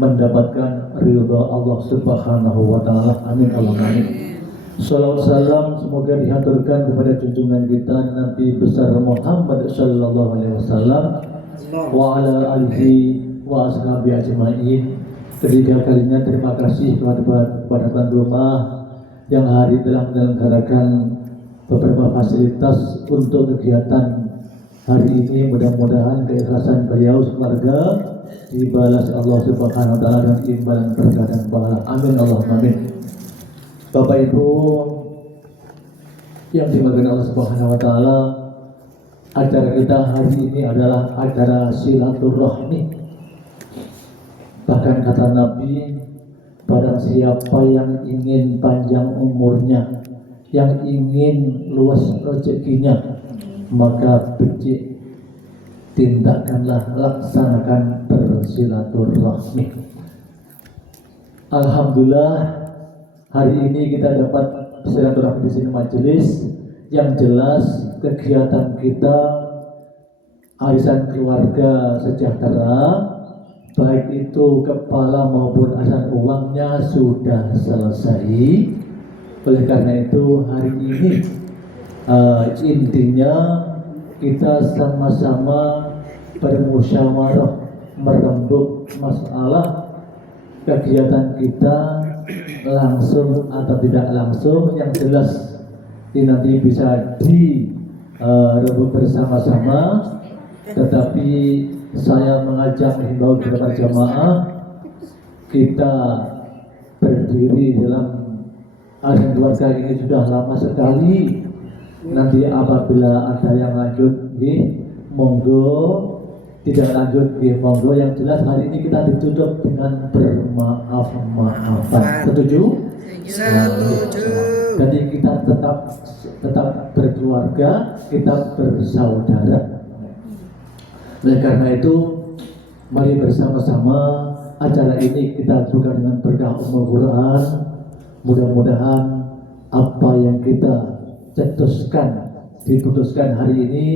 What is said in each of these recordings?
mendapatkan ridha Allah Subhanahu wa taala. Amin Allahumma amin. Salawat salam semoga dihaturkan kepada junjungan kita Nabi besar Muhammad sallallahu alaihi wasallam wa ala alihi wa ashabi ajmain. Ketiga kalinya terima kasih kepada tuan rumah yang hari telah menyelenggarakan beberapa fasilitas untuk kegiatan hari ini. Mudah-mudahan keikhlasan beliau sekeluarga dibalas Allah Subhanahu wa taala dengan imbalan berkah dan pahala. Amin Allahumma amin. Bapak Ibu yang dimuliakan Allah Subhanahu wa taala, acara kita hari ini adalah acara silaturahmi. Bahkan kata Nabi, barang siapa yang ingin panjang umurnya, yang ingin luas rezekinya, maka becik tindakanlah, laksanakan bersilaturahmi. Alhamdulillah hari ini kita dapat silaturahmi di sini majelis. Yang jelas kegiatan kita arisan keluarga sejahtera, baik itu kepala maupun arisan uangnya sudah selesai. Oleh karena itu hari ini intinya kita sama-sama bermusyawarah merembuk masalah kegiatan kita langsung atau tidak langsung. Yang jelas ini nanti bisa dirembuk bersama-sama, tetapi saya mengajak himbau kepada jamaah, kita berdiri dalam arisan keluarga ini sudah lama sekali. Nanti apabila ada yang lanjut, monggo, tidak lanjut, monggo. Yang jelas hari ini kita ditutup dengan bermaaf-maafan. Setuju? Setuju. Jadi kita tetap berkeluarga, kita bersaudara. Oleh karena itu, mari bersama-sama acara ini kita buka dengan berkah Ummul Quran. Mudah-mudahan apa yang kita diputuskan hari ini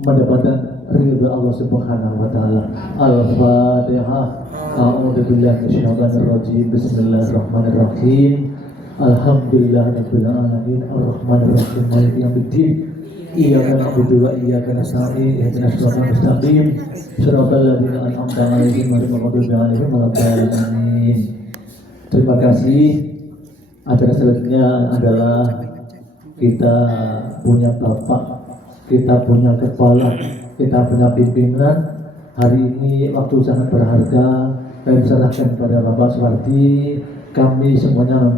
mendapatkan ridha Allah Subhanahu wa taala. Al-Fatihah. A'udzubillahi minasyaitonir rajim. Bismillahirrahmanirrahim. Alhamdulillahirabbil alamin. Arrahmanir rahim. Maliki yaumiddin. Iyyaka na'budu wa iyyaka nasta'in. Ihdinas siratal mustaqim. Shiratal ladzina an'amta 'alaihim ghairil maghdubi 'alaihim waladdallin. Terima kasih. Acara selanjutnya adalah kita punya bapak, kita punya kepala, kita punya pimpinan. Hari ini waktu sangat berharga. Kami serahkan kepada Bapak Suwardi. Kami semuanya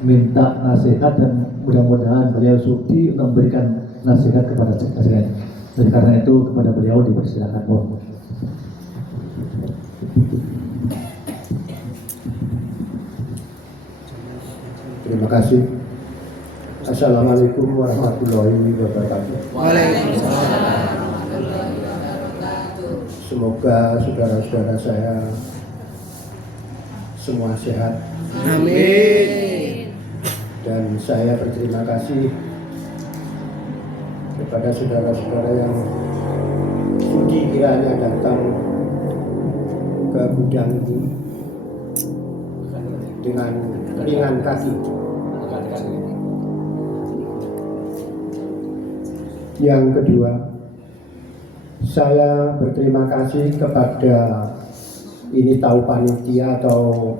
minta nasihat dan mudah-mudahan beliau sudi memberikan nasihat kepada sekalian. Oleh karena itu kepada beliau dipersilakan. Terima kasih. Assalamualaikum warahmatullahi wabarakatuh. Waalaikumsalam. Semoga saudara-saudara saya semua sehat. Amin. Dan saya berterima kasih kepada saudara-saudara yang sudi kiranya datang ke gudang ini dengan ringan kaki. Yang kedua, saya berterima kasih kepada ini tahu panitia atau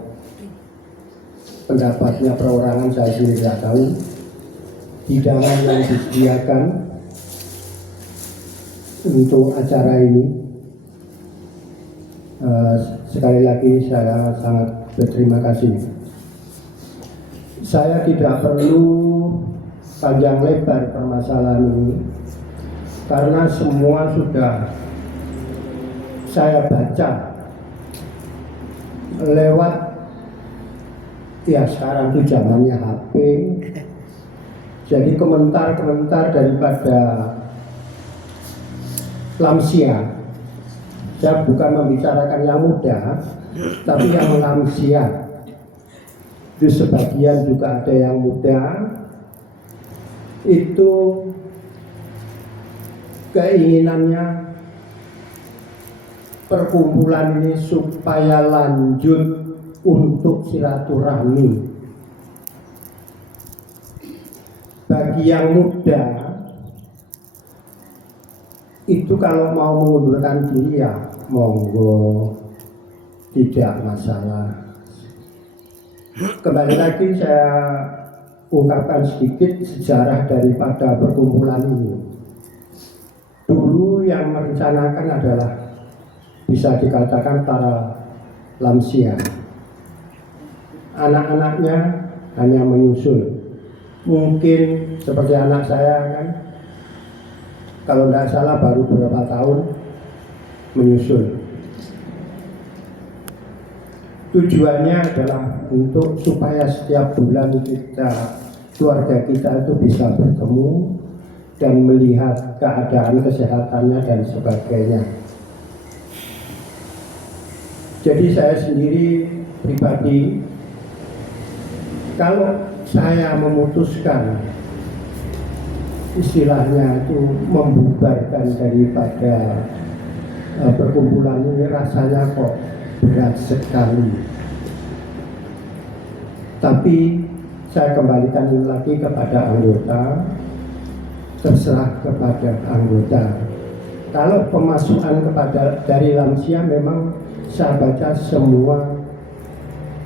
pendapatnya perorangan, saya sendiri tidak tahu, hidangan yang disediakan untuk acara ini. Sekali lagi saya sangat berterima kasih. Saya tidak perlu panjang lebar permasalahan ini, karena semua sudah saya baca lewat, ya sekarang itu zamannya HP. Jadi komentar-komentar daripada lansia. Saya bukan membicarakan yang muda, tapi yang lansia. Itu sebagian juga ada yang muda. Itu keinginannya perkumpulan ini supaya lanjut untuk silaturahmi. Bagi yang muda itu kalau mau mengundurkan diri ya monggo, tidak masalah. Kembali lagi saya ungkapkan sedikit sejarah daripada perkumpulan ini. Dulu yang merencanakan adalah bisa dikatakan para lansia. Anak-anaknya hanya menyusul. Mungkin seperti anak saya kan, kalau tidak salah baru beberapa tahun menyusul. Tujuannya adalah untuk supaya setiap bulan keluarga kita itu bisa bertemu dan melihat keadaan kesehatannya dan sebagainya. Jadi saya sendiri pribadi, kalau saya memutuskan istilahnya itu membubarkan daripada perkumpulan ini, rasanya kok berat sekali. Tapi saya kembalikan lagi kepada anggota, terserah kepada anggota. Kalau pemasukan dari lansia memang saya baca semua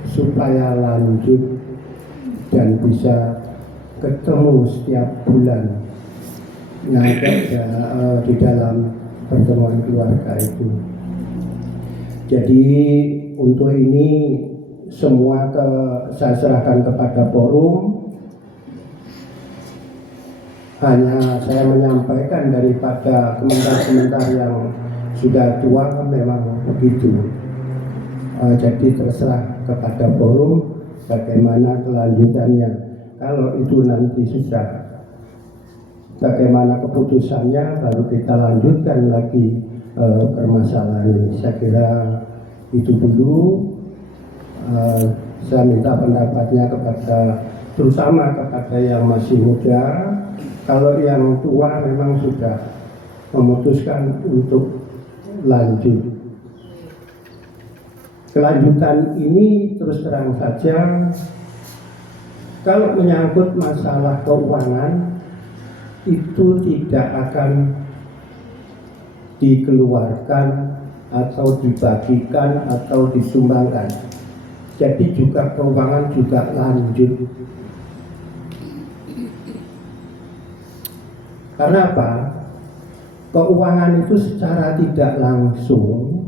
supaya lanjut dan bisa ketemu setiap bulan di dalam pertemuan keluarga itu. Jadi untuk ini semua saya serahkan kepada forum. Hanya saya menyampaikan daripada komentar-komentar yang sudah tua memang begitu. Jadi terserah kepada forum bagaimana kelanjutannya. Kalau itu nanti sudah bagaimana keputusannya, baru kita lanjutkan lagi permasalahan ini. Saya kira itu dulu. Saya minta pendapatnya kepada, terutama kepada yang masih muda. Kalau yang tua memang sudah memutuskan untuk lanjut. Kelanjutan ini terus terang saja, kalau menyangkut masalah keuangan itu tidak akan dikeluarkan atau dibagikan atau disumbangkan. Jadi juga keuangan juga lanjut. Karena apa? Keuangan itu secara tidak langsung,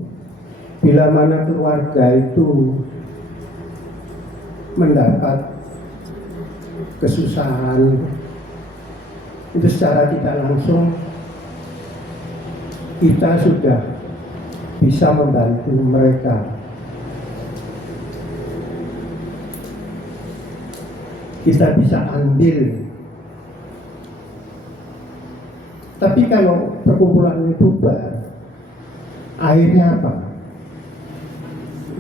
bila mana keluarga itu mendapat kesusahan, itu secara tidak langsung kita sudah bisa membantu mereka. Kita bisa ambil. Tapi kalau perkumpulan ini bubar, akhirnya apa?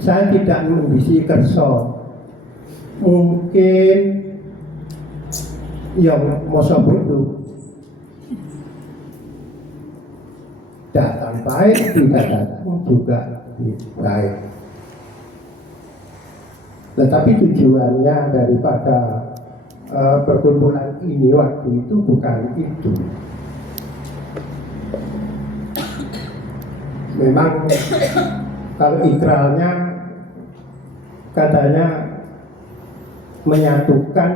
Saya tidak membisi kerso. Mungkin yang masa bodoh datang baik, tidak datang juga baik. Tetapi tujuannya daripada perkumpulan ini waktu itu bukan itu. Memang kalau ikrarnya katanya menyatukan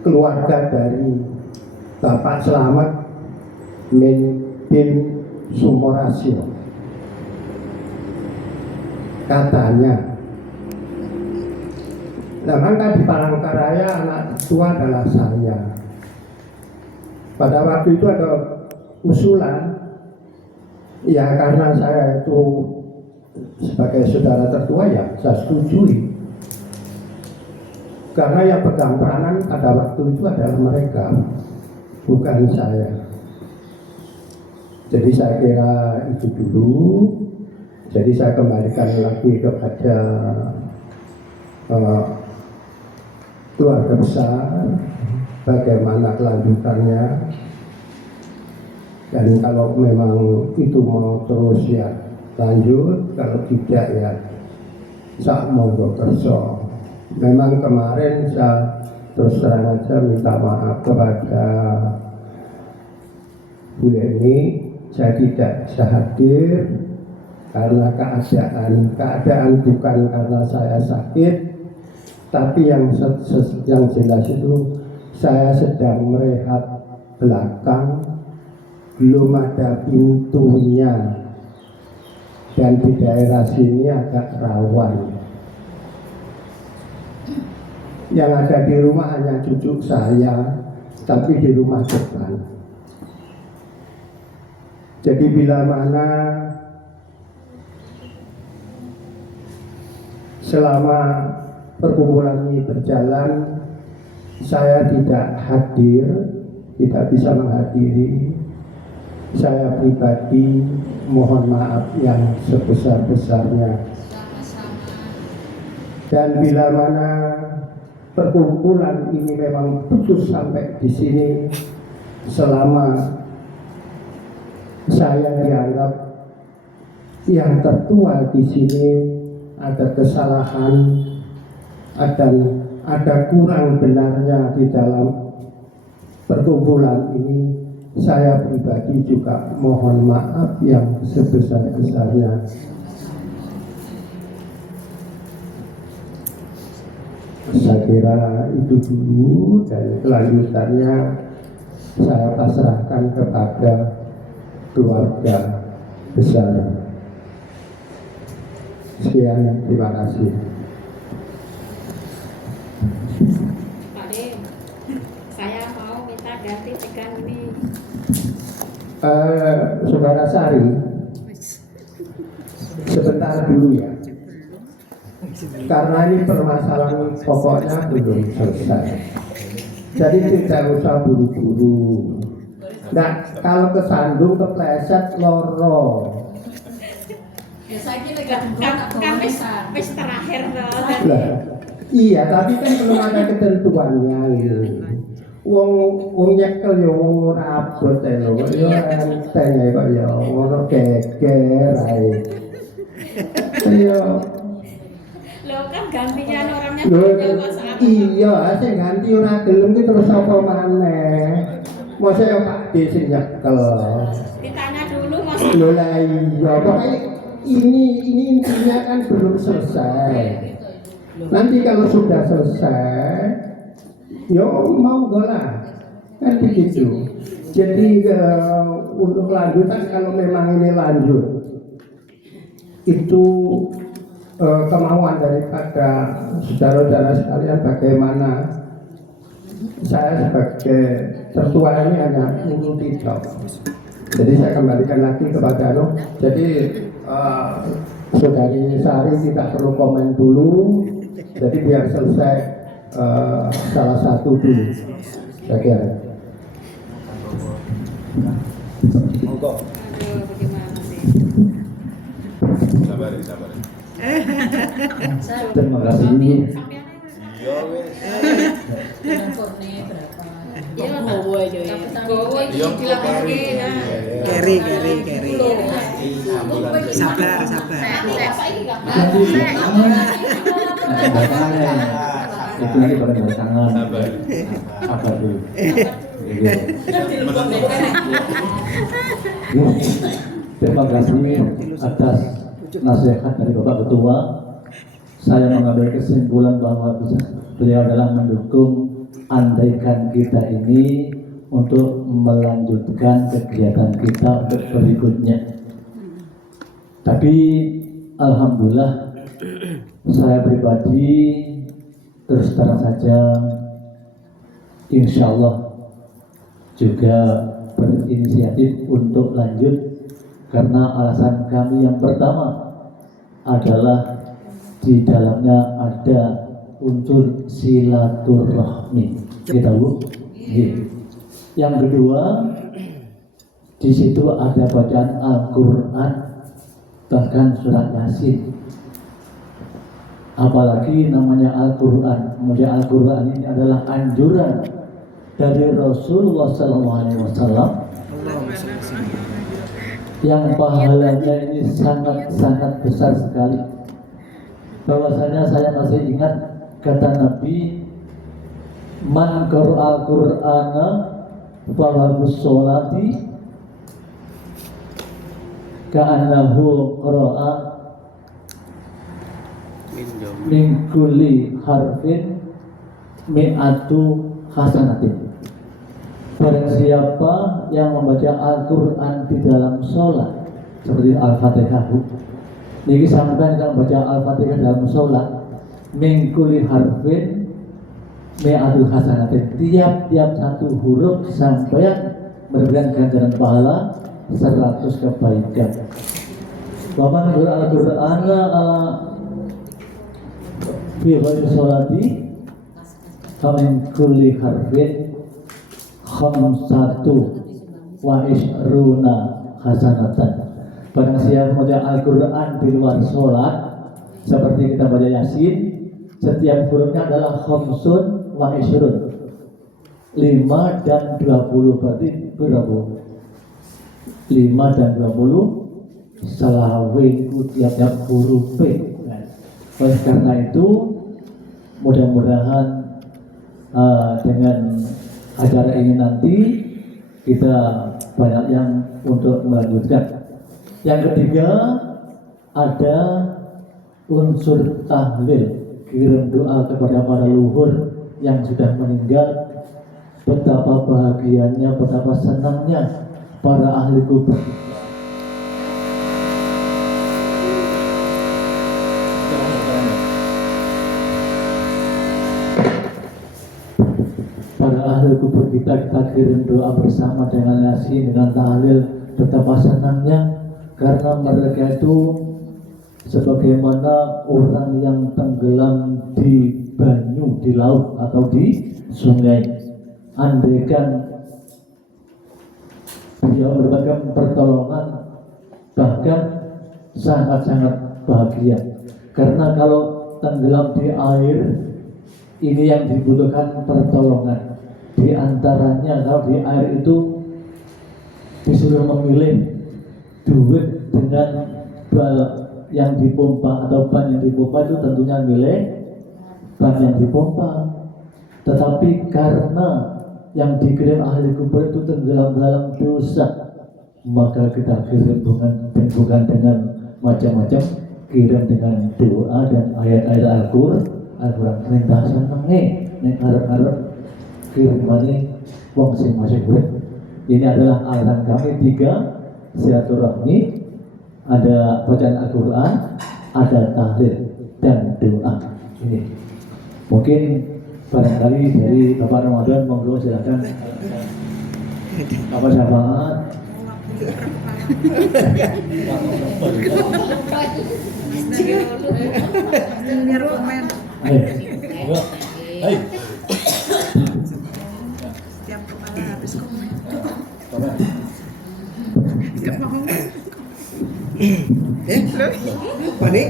keluarga dari Bapak Selamat bin Sumorasio, katanya. Nah, maka di Palangkaraya anak tua adalah saya. Pada waktu itu ada usulan, ya karena saya itu sebagai saudara tertua ya saya setujui. Karena yang pegang peranan pada waktu itu adalah mereka, bukan saya. Jadi saya kira itu dulu. Jadi saya kembalikan lagi kepada keluarga besar, bagaimana kelanjutannya. Dan kalau memang itu mau terus ya lanjut, kalau tidak ya sak monggo kerso. Memang kemarin saya terus terang aja minta maaf kepada Bu Leni, saya tidak bisa hadir karena keadaan bukan karena saya sakit, tapi yang jelas itu saya sedang merehab belakang, belum ada pintunya, dan di daerah sini agak rawan. Yang ada di rumah hanya cucu saya, tapi di rumah depan. Jadi bila mana selama perkumpulan ini berjalan, saya tidak hadir, tidak bisa menghadiri, saya pribadi mohon maaf yang sebesar-besarnya. Dan bila mana perkumpulan ini memang putus sampai di sini, selama saya dianggap yang tertua di sini, ada kesalahan, ada kurang benarnya di dalam perkumpulan ini, saya pribadi juga mohon maaf yang sebesar-besarnya. Saya kira itu dulu, dan kelanjutannya saya pasrahkan kepada keluarga besar. Sekian, terima kasih. Pak De, saya mau minta ganti tegang ini. Saudara Sari, sebentar dulu ya. Karena ini permasalahan pokoknya belum selesai. Jadi tidak usah buru-buru. Nah, kalau kesandung kepleset loro. Ya saya kira wis terakhir loh. Lah, iya, tapi kan belum ada ketentuannya ini. Wong nyekel yo wong ora abot lho, yo enteng ae kok yo ngono geger ae. Yo Loh kan gantian orangnya iya, sing ganti ora gelem ki terus apa maneh. Masa yo Pak D sing nyekel. ditanya dulu Mas. Lho lah iya, pokoknya ini intinya kan belum selesai. Nanti kalau sudah selesai, yo monggo lah, kan begitu. Jadi untuk lanjutan, kalau memang ini lanjut, itu kemauan daripada saudara-saudara sekalian bagaimana. Saya sebagai tertua ini hanya mengikuti job. Jadi saya kembalikan lagi kepada jadi Saudari Sari tidak perlu komen dulu. Jadi biar selesai salah satu dulu. Saya kira. Aduh, bagaimana sih? Sabar. Terima kasih. Iya wes. Keri. Sabar. Itu lagi pada tangan. Sabar. Apa dulu? Terima kasih atas nasihat dari Bapak Ketua. Saya mengambil kesimpulan bahwa beliau adalah mendukung andaikan kita ini untuk melanjutkan kegiatan kita untuk berikutnya. Tapi alhamdulillah saya pribadi terus terang saja insya Allah juga berinisiatif untuk lanjut, karena alasan kami yang pertama adalah di dalamnya ada unsur silaturahmi, kita Bu. Yang kedua, di situ ada bacaan Al-Quran, bahkan surat Yasin. Apalagi namanya Al-Quran. Kemudian Al-Quran ini adalah anjuran dari Rasulullah SAW yang pahalanya ini sangat-sangat besar sekali. Bahwasanya saya masih ingat kata Nabi, man qara'a Qur'ana falahu sholati ka'annahu qara'a min kulli harfin mi'atu hasanatin. Barang siapa yang membaca Al-Quran di dalam sholat seperti Al-Fatihah, ini sampai kalau membaca Al-Fatihah dalam sholat, min kulli harfin mi'atu hasanatin, tiap-tiap satu huruf sampai memberikan ganjaran pahala 100 kebaikan. Waman Al-Quran ala fi ghairi sholati kamin kulli harfin khamsatu wa isruna hasanatan. Barang siapa membaca Al-Quran di luar sholat seperti kita baca Yasin, setiap hurufnya adalah khamsun wa isrun, 5 dan 20, berarti berapa? 5 dan 20 selawe tiap-tiap huruf. Oleh karena itu mudah-mudahan dengan acara ini nanti kita banyak yang untuk melanjutkan. Yang ketiga ada unsur tahlil, kirim doa kepada para leluhur yang sudah meninggal. Betapa bahagianya, betapa senangnya para ahli kubur. Para ahli kubur kita kirim doa bersama dengan Yasin, dengan tahlil. Betapa senangnya, karena mereka itu sebagaimana orang yang tenggelam di banyu, di laut atau di sungai. Andaikan dia mendapatkan pertolongan, bahkan sangat-sangat bahagia. Karena kalau tenggelam di air, ini yang dibutuhkan pertolongan. Di antaranya kalau di air itu disuruh memilih duit dengan bal yang dipompa atau ban yang dipompa, itu tentunya milih ban yang dipompa. Tetapi karena yang dikirim ahli kubur itu tenggelam dalam dosa, maka kita kirim bukan dengan macam-macam, kirim dengan doa dan ayat-ayat Al-Quran. Perintah senenge nek arep-arep kirimane wong sing masih urip. Ini adalah aliran kami 3, silaturahmi, ada bacaan Al-Quran, ada tahlil dan doa. Ini mungkin barangkali dari Bapak Ramadan, monggo silakan. Apa syafaat? Hai. Setiap kepala habis komen. Panik.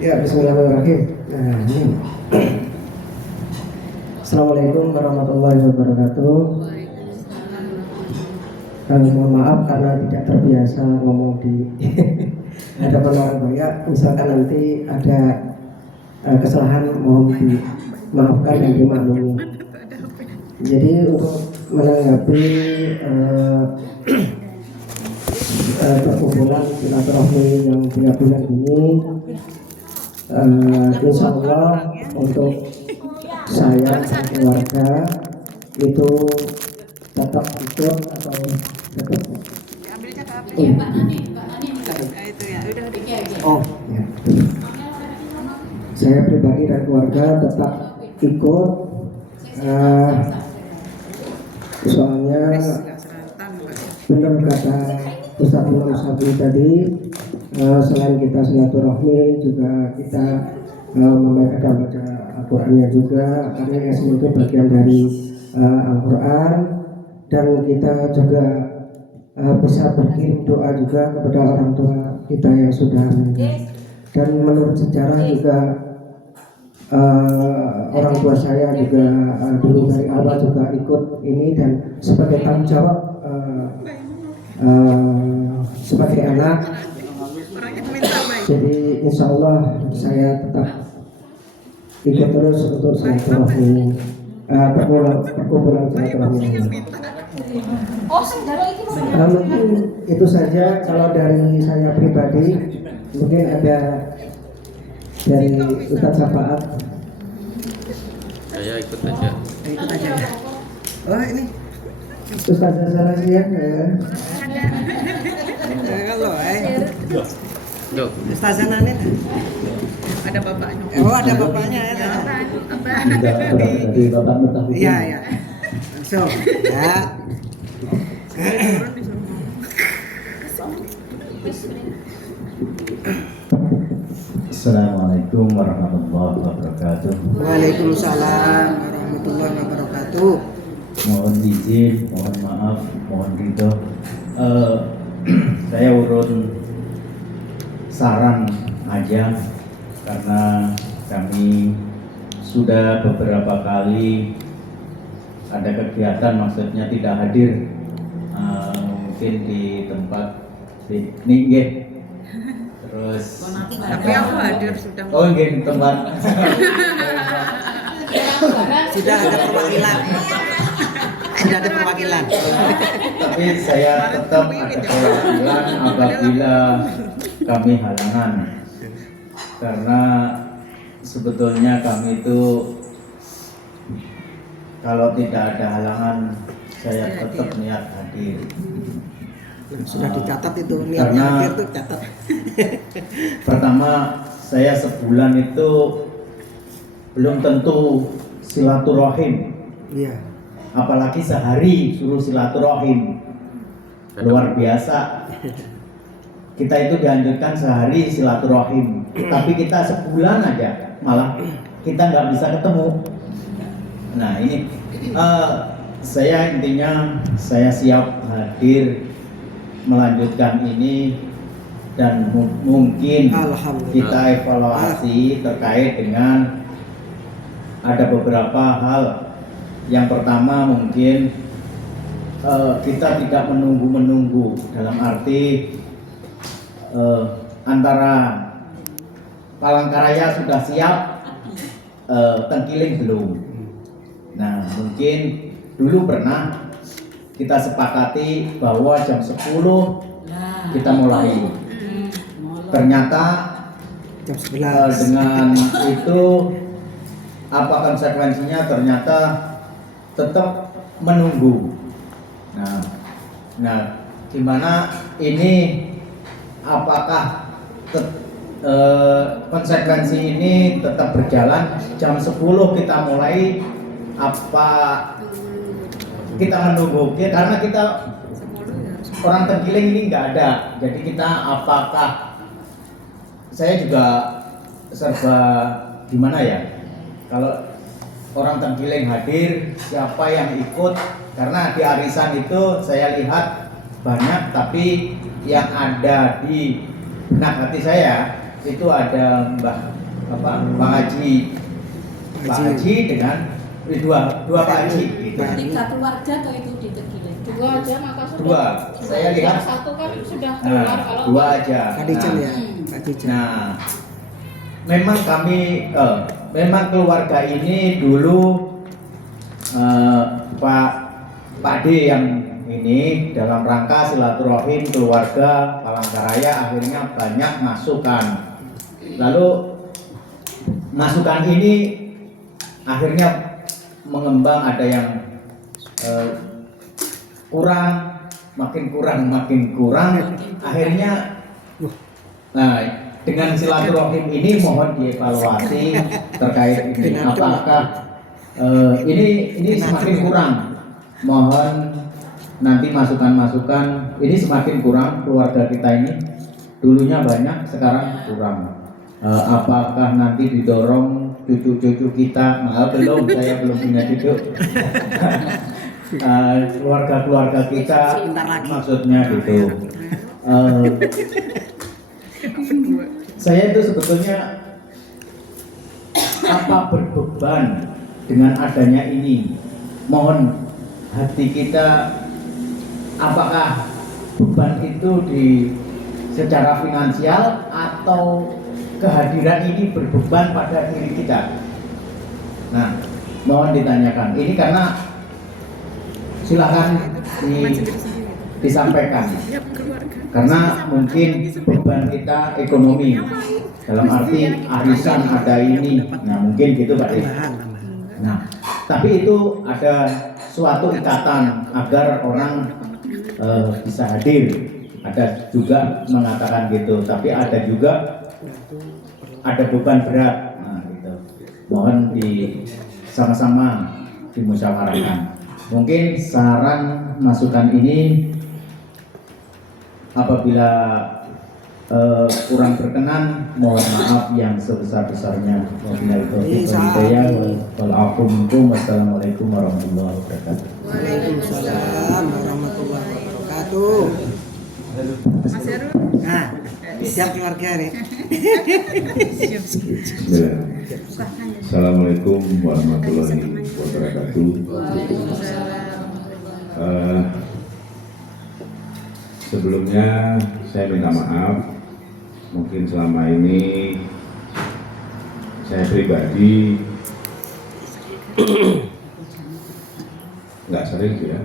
Ya, bismillahirrahmanirrahim. Nah, ini. Assalamualaikum warahmatullahi wabarakatuh. Mohon maaf karena tidak terbiasa ngomong di hadapan orang banyak. Misalkan nanti ada kesalahan, mohon dimaafkan dan dimaklumi. Jadi untuk menanggapi perkumpulan silaturahmi yang 3 bulan ini, insya Allah untuk saya dan keluarga itu tetap ikut atau tetap Itu ya, udah oh ya. Saya pribadi dan keluarga tetap ikut, soalnya benar kata Ustaz Imam Syafi'i tadi, selain kita silaturahmi juga kita membaca Al-Qurannya juga, karena Yasin itu bagian dari Al-Quran, dan kita juga bisa berkirim doa juga kepada orang tua kita yang sudah meninggal. Dan menurut sejarah juga orang tua saya juga dulu dari awal juga ikut ini, dan sebagai tanggung jawab sebagai anak. Orangnya minta baik. Jadi insya Allah saya tetap ikut terus untuk silaturahmi, perkumpulan silaturahmi. Mungkin itu saja kalau dari saya pribadi. Mungkin ada dari Ustadz Syafaat. Saya ikut aja. Ikut aja. Oh ini. Ustadz Zalasia ya. Kalau Dok. Ustazah Nanin ada bapaknya. Oh ada bapaknya ya. Tidak dari Bapak Mutafikin. Iya ya. Langsung ya. Assalamualaikum warahmatullahi wabarakatuh. Waalaikumsalam warahmatullahi wabarakatuh. Mohon izin, mohon maaf, mohon ridho. Saya urun saran aja karena kami sudah beberapa kali ada kegiatan, maksudnya tidak hadir, mungkin di tempat ini. Terus Tapi aku hadir sudah. oh nggih, di tempat Sudah ada perwakilan. Sudah ada perwakilan. tapi saya tetap ada perwakilan apabila kami halangan, karena sebetulnya kami itu kalau tidak ada halangan saya tetap niat hadir. Sudah dicatat itu Karena- niatnya hadir tuh catat. Pertama, saya sebulan itu belum tentu silaturahim, Iya. apalagi sehari suruh silaturahim. Luar biasa. Kita itu dianjurkan sehari silaturahim, tapi kita sebulan aja malah kita nggak bisa ketemu. Nah ini saya intinya saya siap hadir melanjutkan ini, dan mungkin Alhamdulillah. kita evaluasi terkait dengan ada beberapa hal. Yang pertama mungkin kita tidak menunggu dalam arti antara Palangkaraya sudah siap, Tengkiling belum. Nah mungkin dulu pernah kita sepakati bahwa jam 10 kita mulai. Ternyata Jam 11. dengan itu apa konsekuensinya? Ternyata tetap menunggu. Nah, gimana ini? Apakah konsekuensi ini tetap berjalan? Jam 10 kita mulai, apa kita menunggu? Karena kita orang Tenggiling ini nggak ada, jadi kita apakah saya juga serba gimana ya? Kalau orang Tenggiling hadir, siapa yang ikut? Karena di arisan itu saya lihat banyak, tapi yang ada di benak hati saya itu ada Pak Haji dengan dua Pak Haji gitu. Tiga keluarga atau itu di Tenggiling? Dua aja, maka sudah. Dua. Saya lihat satu kan sudah keluar. nah, Kalau dua aja. Kadijan Nah, ya. Kadijan. Nah, memang kami, memang keluarga ini dulu Pak D yang ini dalam rangka silaturahim keluarga Palangkaraya akhirnya banyak masukan. Lalu masukan ini akhirnya mengembang, ada yang makin kurang, akhirnya nah dengan silaturahim ini mohon dievaluasi terkait ini, apakah ini semakin kurang, mohon nanti masukan ini semakin kurang. Keluarga kita ini dulunya banyak, sekarang kurang. Apakah nanti didorong cucu-cucu kita? Belum, saya belum punya cucu. Keluarga-keluarga kita maksudnya gitu. Saya itu sebetulnya apa berbeban dengan adanya ini. Mohon hati kita, apakah beban itu di secara finansial atau kehadiran ini berbeban pada diri kita? Nah, mohon ditanyakan. Ini karena silakan disampaikan. Karena mungkin beban kita ekonomi, dalam arti arisan ada ini. Nah, mungkin gitu Pak. Nah, tapi itu ada suatu ikatan agar orang bisa hadir. Ada juga mengatakan gitu, tapi ada juga ada beban berat. Nah, gitu. Mohon sama-sama dimusyawarahkan. Mungkin saran masukan ini apabila kurang berkenan, mohon maaf yang sebesar-besarnya. Wassalamualaikum warahmatullahi wabarakatuh. Waalaikumsalam warahmatullahi wabarakatuh. Mas Heru. Nah, siap keluarga nih. Assalamualaikum warahmatullahi wabarakatuh. Sebelumnya saya minta maaf, mungkin selama ini saya pribadi nggak sering sih ya,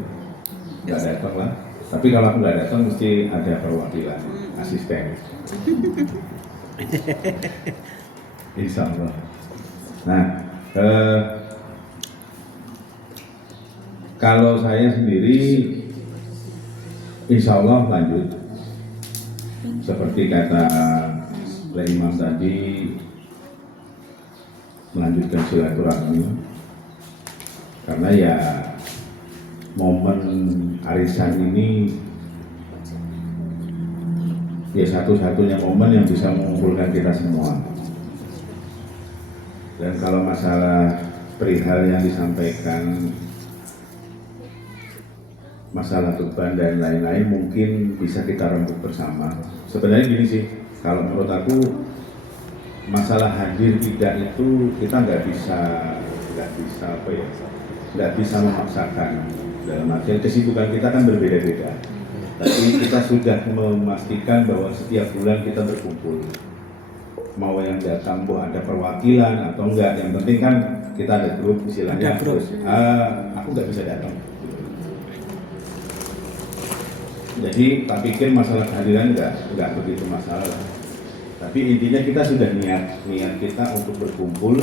nggak datang lah. Tapi kalau aku nggak datang mesti ada perwakilan asisten. Insya Allah. Nah, kalau saya sendiri, insya Allah lanjut. Seperti kata Pak Imam tadi, melanjutkan silaturahmi. Karena ya momen arisan ini ya satu-satunya momen yang bisa mengumpulkan kita semua. Dan kalau masalah perihal yang disampaikan, masalah beban dan lain-lain mungkin bisa kita rembuk bersama. Sebenarnya gini sih, kalau menurut aku masalah hadir tidak itu kita nggak bisa memaksakan. Dalam artian kesibukan kita kan berbeda-beda. Tapi kita sudah memastikan bahwa setiap bulan kita berkumpul. Mau yang datang ada perwakilan atau enggak, yang penting kan kita ada grup istilahnya. Terus aku nggak bisa datang. Jadi tak pikir masalah kehadiran enggak begitu masalah. Tapi intinya kita sudah niat kita untuk berkumpul,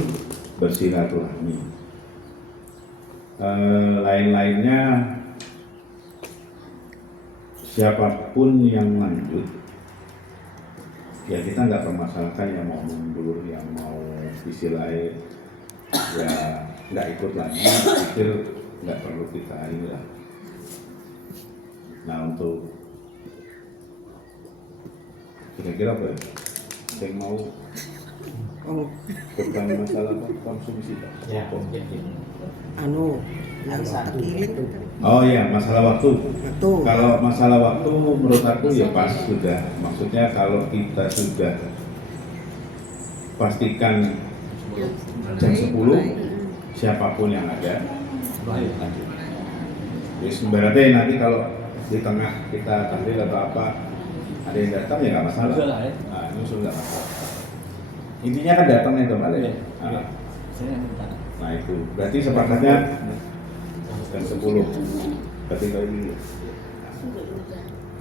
bersilaturahmi. Lain-lainnya siapapun yang lanjut, ya kita nggak permasalahkan yang mau mundur, yang mau istilahnya ya nggak ikut lagi, pikir nggak perlu kita ini lah. Nah, untuk kira-kira apa ya? Saya mau tentang masalah konsumsi Pak. Ya, yang satu. Oh iya, masalah waktu. Betul. Kalau masalah waktu menurut aku ya pas sudah. Maksudnya kalau kita sudah pastikan jam 10 siapapun yang ada lanjut. Jadi berarti nanti kalau di tengah kita tahlil atau apa ada yang datang ya nggak masalah. Nah, itu nggak masalah. Intinya kan datangnya kembali. Nah itu berarti sepakatnya jam 10. Berarti kayak ini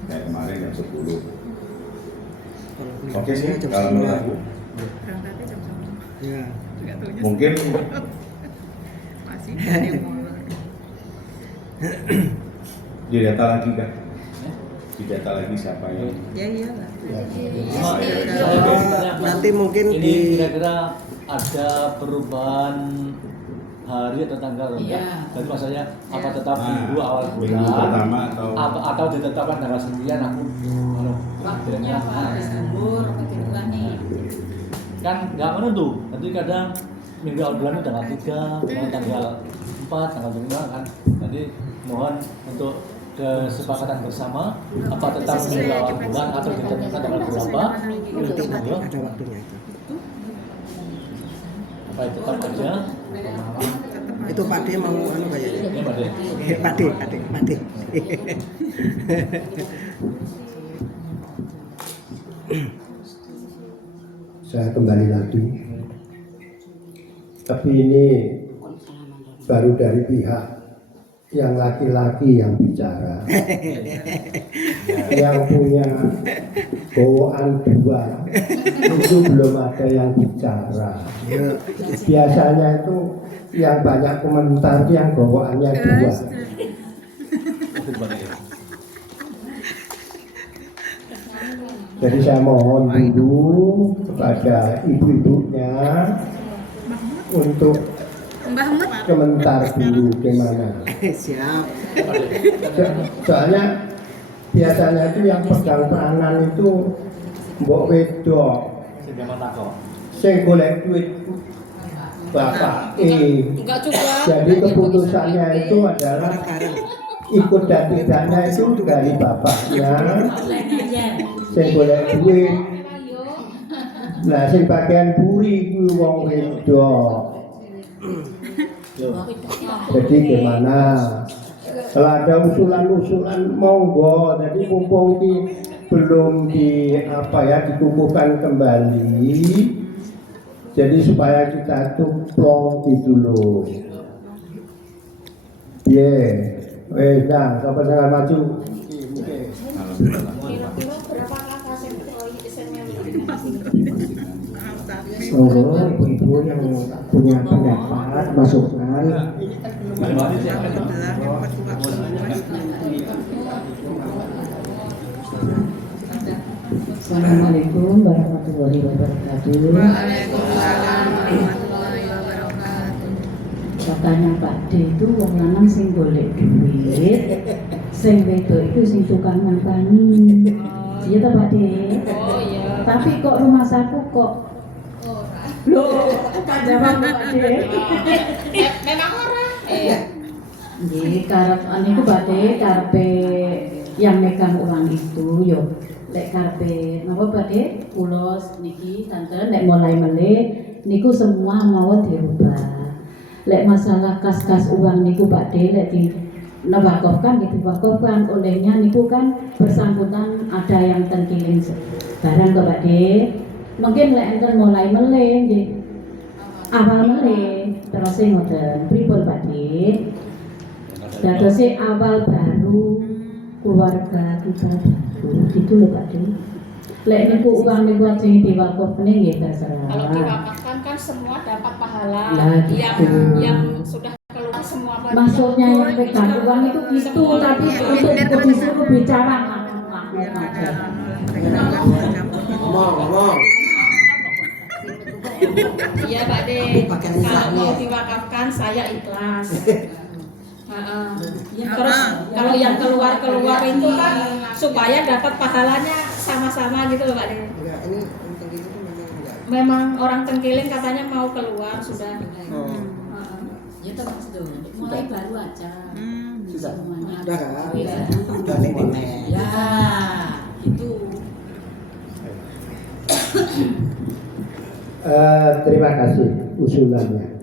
kayak kemarin jam 10. Oke sih kalau menurut aku. Berangkatnya jam 9. Ya. Mungkin Masih ada yang mau. didata lagi kan? Didata lagi siapa yang Ya iyalah. Nanti mungkin ini di kira-kira ada perubahan hari atau tanggal atau enggak? Iya. Jadi maksudnya apa tetap Nah, minggu awal minggu bulan pertama atau ditetapkan tanggal sekian aku Waktunya Pak habis lembur gitu kan nih. kan nggak menentu. Nanti kadang minggu awal bulan itu tanggal 3, kadang tanggal 4, tanggal 5 kan. Jadi mohon untuk kesepakatan bersama apa tetap minggu awal bulan atau ditentukan tanggal berapa? nanti Monggo. ada waktunya itu. Apa tetap aja? Itu Pak D mau anu kayaknya. Pak D. Saya kembali lagi. Tapi ini baru dari pihak yang laki-laki yang bicara. Yang punya bawaan dua itu belum ada yang bicara. Biasanya itu yang banyak komentar yang bawaannya dua. Jadi saya mohon dulu kepada ibu-ibunya untuk komentar dulu gimana. Siap. Soalnya biasanya itu yang pegang peranan itu mbok wedok sing golek duit bapak Enggak juga. jadi keputusannya itu adalah ikut dan tidaknya itu dari bapaknya sing golek duit. Nah sing bagian buri kuwi wong wedok. Jadi gimana? Kalau ada usulan-usulan monggo. Jadi mumpung ini belum dikukuhkan kembali. Jadi supaya kita tuh plong gitu loh. Nah, sampai dengan maju. Kira-kira berapa kakak sennya? Monggo ibu yang punya pendapat masukan. Assalamualaikum warahmatullahi wabarakatuh. Waalaikumsalam warahmatullahi wabarakatuh. Katanya Pak D itu wong lanang sing golek duit, sing wedok itu sing tukang ngampani. Iya toh Pak D? Oh iya. Tapi kok rumah saku kok loh, kan jawab Pak D. Memang orang. Nggih, karep niku Pak D, karepe yang megang uang itu yo lek karepe napa Pak D? Kula niki tante nek mulai melih niku semua mau dirubah. Lek masalah kas-kas uang niku Pak D lek di nawakofkan gitu wakofkan olehnya niku kan bersangkutan ada yang terkiling barang ke Pak D. Mungkin lek enten mulai melih nggih. Awal melih terus ngoten pripun Pak D? Dadose awal baru keluarga kita baru gitu loh Pak D. Lek niku uang niku sing diwakofne nggih terserah. Kalau diwakafkan kan semua dapat pahala. Lah, gitu. Yang sudah keluar semua. Maksudnya yang pegang uang itu gitu, tapi untuk disuruh bicara ngomong aja. Ngomong. Iya Pak D. Kalau mau diwakafkan saya ikhlas. Terus kalau yang keluar itu kan supaya dapat pahalanya sama-sama gitu loh Pak D. Enggak, ini untuk itu tuh Memang orang Tengkiling katanya mau keluar sudah. Ya terus tuh, mulai baru aja. Sudah. Semuanya. Udah kan? Ya. Udah nenek. Ya, itu. Terima kasih usulannya.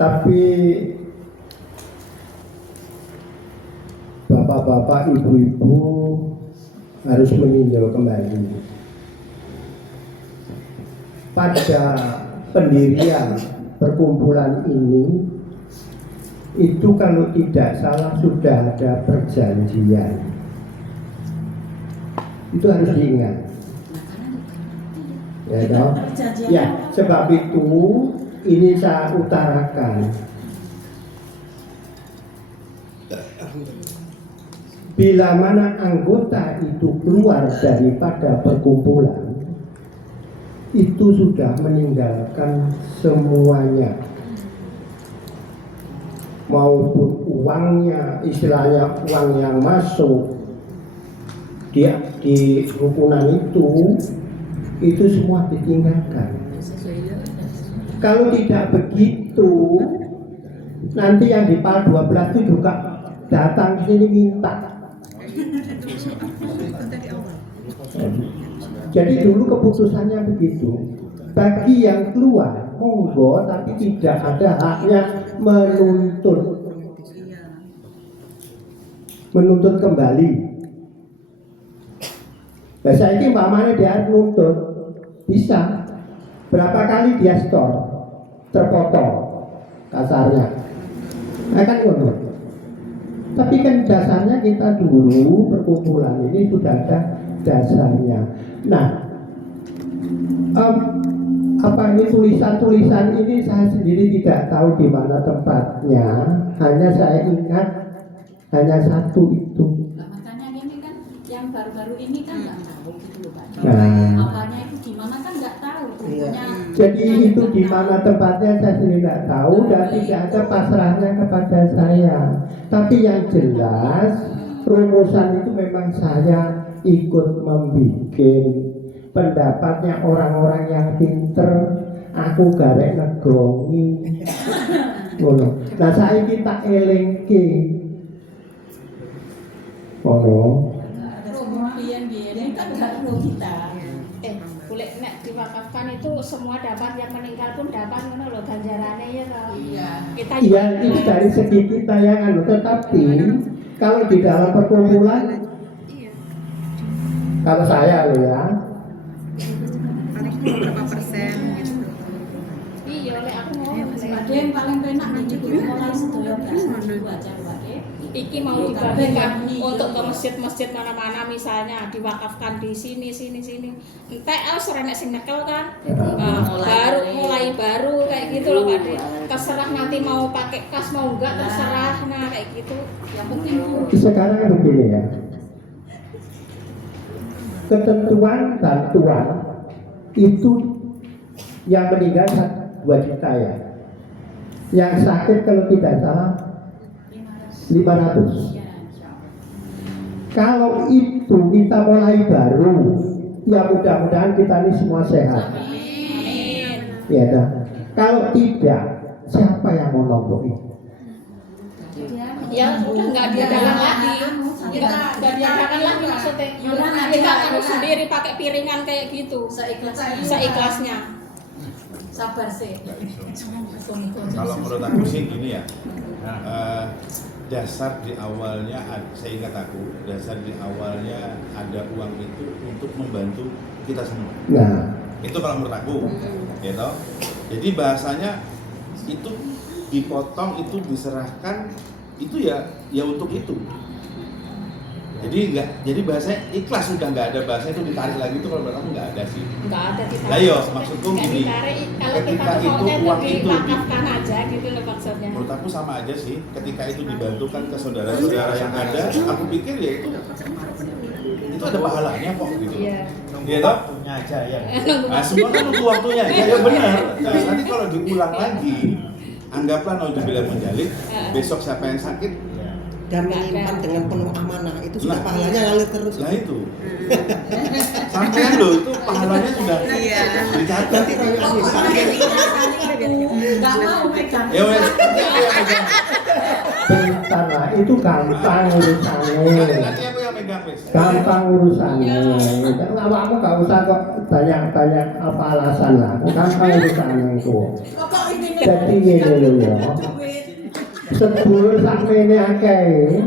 Tapi bapak-bapak, ibu-ibu harus meninjau kembali pada pendirian perkumpulan ini. Itu kalau tidak salah sudah ada perjanjian. Itu harus diingat. Ya, toh? Ya, sebab itu ini saya utarakan. Bila mana anggota itu keluar daripada perkumpulan, itu sudah meninggalkan semuanya, maupun uangnya, istilahnya uang yang masuk di rukunan itu semua ditinggalkan. Kalau tidak begitu, nanti yang di PAL 12 itu juga datang ke sini minta. Jadi dulu keputusannya begitu. Bagi yang keluar monggo, tapi tidak ada haknya menuntut kembali. Nah, saya ini umpamanya dia nuntut, bisa berapa kali dia store terpotong kasarnya, kan ngono. Tapi kan dasarnya kita dulu perkumpulan ini sudah ada dasarnya. Nah, apa ini tulisan-tulisan ini saya sendiri tidak tahu di mana tempatnya. Hanya saya ingat hanya satu itu. Nah, makanya ini kan yang baru-baru ini kan nggak tahu gitu loh Pak. Nah. Apanya itu di mana kan nggak tahu. Punya, Jadi itu di mana tempatnya saya sendiri tidak tahu dan tidak ada pasrahnya kepada saya. Tapi yang jelas rumusan itu memang saya ikut membuat pendapatnya orang-orang yang pinter. Aku garek negongi. Nah saya kita elengke. Kemudian ini kan nggak perlu kita. Boleh nek diwakafkan itu semua dapat, yang meninggal pun dapat, ngono loh ganjarannya ya kalau kita Iya, itu dari segi kita yang tetapi kalau di dalam perkumpulan, kalau saya loh ya, Paling berapa persen gitu. iya oleh aku mau Ada yang paling penak nih mulai sedaya dulu aja Pak. iki mau dibagikan untuk ke masjid-masjid mana-mana, misalnya diwakafkan di sini entek ora nek sing nyekel kan. Nah, mulai baru kayak gitu loh Pak De. Terserah nanti mau pakai kas mau enggak terserah, nah kayak gitu. Yang penting sekarang begini ya, ketentuan bantuan itu yang meninggal 2 juta ya, yang sakit kalau tidak salah 500. Kalau itu kita mulai baru, ya mudah-mudahan kita ini semua sehat. Ya dah. Kalau tidak, siapa yang mau nombok itu? ya udah nggak diadakan lagi, nggak diadakan lagi maksudnya. Kita harus sendiri pakai piringan kayak gitu, seikhlasnya. Sabar sih. Kalau menurut aku sih gini ya, dasar di awalnya, saya ingat aku, dasar di awalnya ada uang itu untuk membantu kita semua. Nah, Itu kalau menurut aku, ya toh. Jadi bahasanya itu dipotong, itu diserahkan, itu ya untuk itu. Jadi bahasanya ikhlas, sudah nggak ada bahasa itu ditarik lagi, itu kalau menurut aku nggak ada sih. Nggak ada ditarik. Lah yo, maksudku Nggak gini, ditarik. Kalau ketika kita itu maunya uang itu diwakafkan aja gitu loh maksudnya. menurut aku sama aja sih, ketika itu dibantukan ke saudara-saudara yang ada, aku pikir ya itu ada pahalanya kok gitu. Iya. Iya toh? Punya aja ya. Nah, semua kan nunggu waktunya aja, ya benar. Nah, nanti kalau diulang lagi, anggaplah naudzubillah menjalin, besok siapa yang sakit, Dan menyimpan dengan penuh amanah itu sudah Nah. pahalanya ngalir terus. nah itu. Sampean loh, itu pahalanya sudah dicatat. Nanti Nggak mau pegang. Ya wes. bentar lah, itu gampang urusannya. Nanti aku yang megang wes. Gampang urusannya. Awakmu gak usah kok banyak apa alasan lah. Gampang urusannya itu. Jadi gini loh ya. Sedulur sakmene akeh,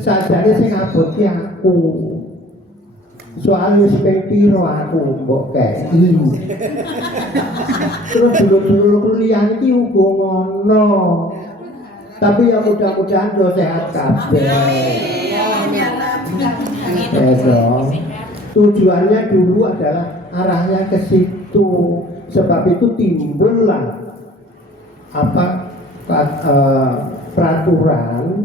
sajane sing abot ki aku. Soal wis ping piro aku mbok kei. Terus dulur-dulur liyane iki uga ngono. Tapi ya mudah-mudahan do sehat kabeh. Ya dong. Tujuannya dulu adalah arahnya ke situ. Sebab itu timbullah peraturan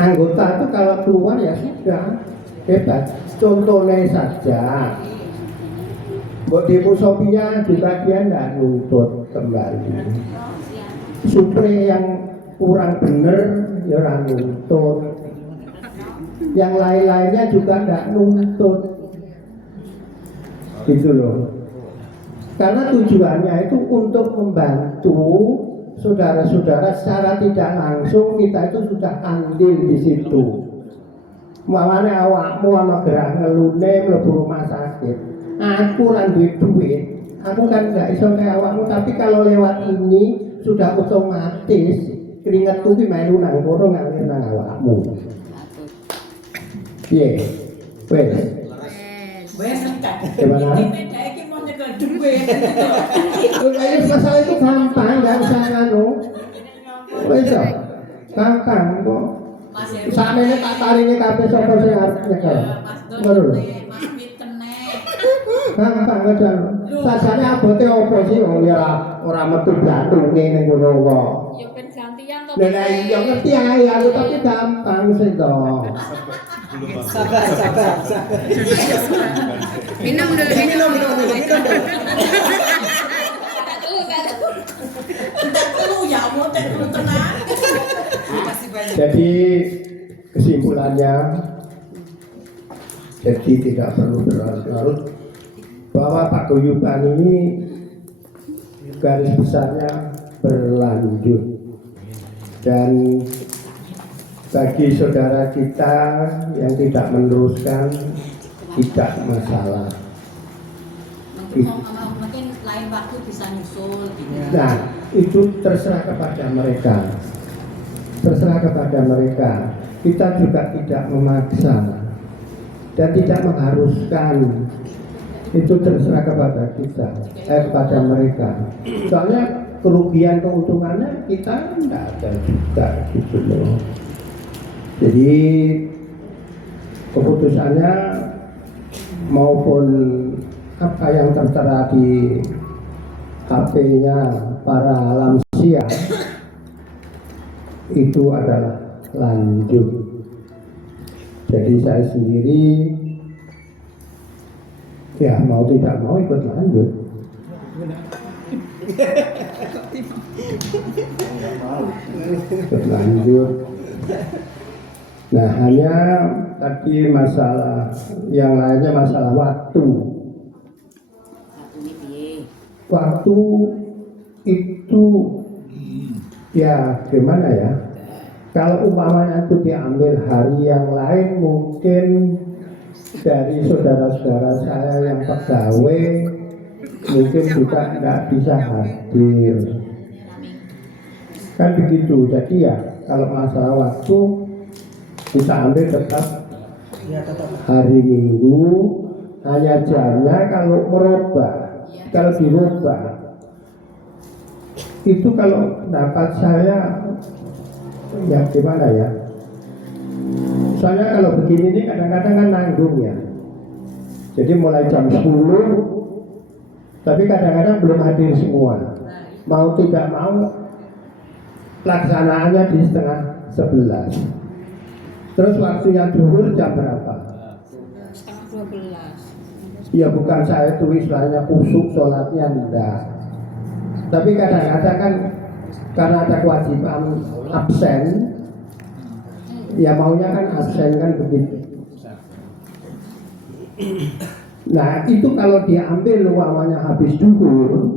anggota itu kalau keluar ya sudah bebas. Contohnya saja, buat di Musofia juga dia tidak nuntut kembali. Supre yang kurang bener ya orang nuntut. Yang lain-lainnya juga tidak nuntut. Gitu loh. Karena tujuannya itu untuk membantu saudara-saudara secara tidak langsung, kita itu sudah andil di situ. Makanya awakmu ana gerah ngelune mlebu rumah sakit. aku lan duit, aku kan nggak iso kayak awakmu, tapi kalau lewat ini sudah otomatis keringetku ki melu nang kono ngalir nang awakmu. Piye? Wes. Wes enggak. Gimana? Beda iki mau nyekel duit. Kayak masalah itu gampang, nggak usah nganu. Wes ya, gampang kok. Mas Heru. Sakmene tak tarine kabeh sapa sing arep nyekel. Mas Ngono lho. Doni, Mas Pitene. Gampang aja. Sajane abote opo sih wong ora metu blantunge ning ngono kok. Ya ben gantian to. Lah iya ngerti ae aku tapi gampang sih to. Sabar. Minum dulu. Lu ya mau lu tenang. Jadi kesimpulannya, jadi tidak perlu berlarut-larut bahwa paguyuban ini garis besarnya berlanjut, dan bagi saudara kita yang tidak meneruskan tidak masalah. Mungkin lain waktu bisa nyusul gitu. Nah, itu terserah kepada mereka. Terserah kepada mereka. Kita juga tidak memaksa dan tidak mengharuskan. Itu terserah kepada kita, kepada mereka. Soalnya kerugian keuntungannya kita tidak ada juga gitu loh. Jadi keputusannya maupun apa yang tertera di HP-nya para lansia itu adalah lanjut. Jadi saya sendiri ya mau tidak mau ikut lanjut. Ikut lanjut. Nah, hanya tadi masalah yang lainnya masalah waktu. Waktu itu ya gimana ya? Kalau umpamanya itu diambil hari yang lain, mungkin dari saudara-saudara saya yang pegawai mungkin juga tidak bisa hadir. Kan begitu. Jadi ya kalau masalah waktu bisa ambil tetap hari Minggu, hanya jamnya kalau merubah, kalau dirubah itu kalau dapat saya ya gimana ya, soalnya kalau begini ini kadang-kadang kan nanggung ya, jadi mulai jam 10 tapi kadang-kadang belum hadir semua, mau tidak mau pelaksanaannya di setengah 11. Terus waktunya duhur jam berapa? Setengah 12. Ya bukan saya tuh istilahnya kusuk sholatnya enggak. Tapi kadang-kadang kan karena ada kewajiban absen, ya maunya kan absen kan begitu. Nah itu kalau diambil uangnya habis duhur,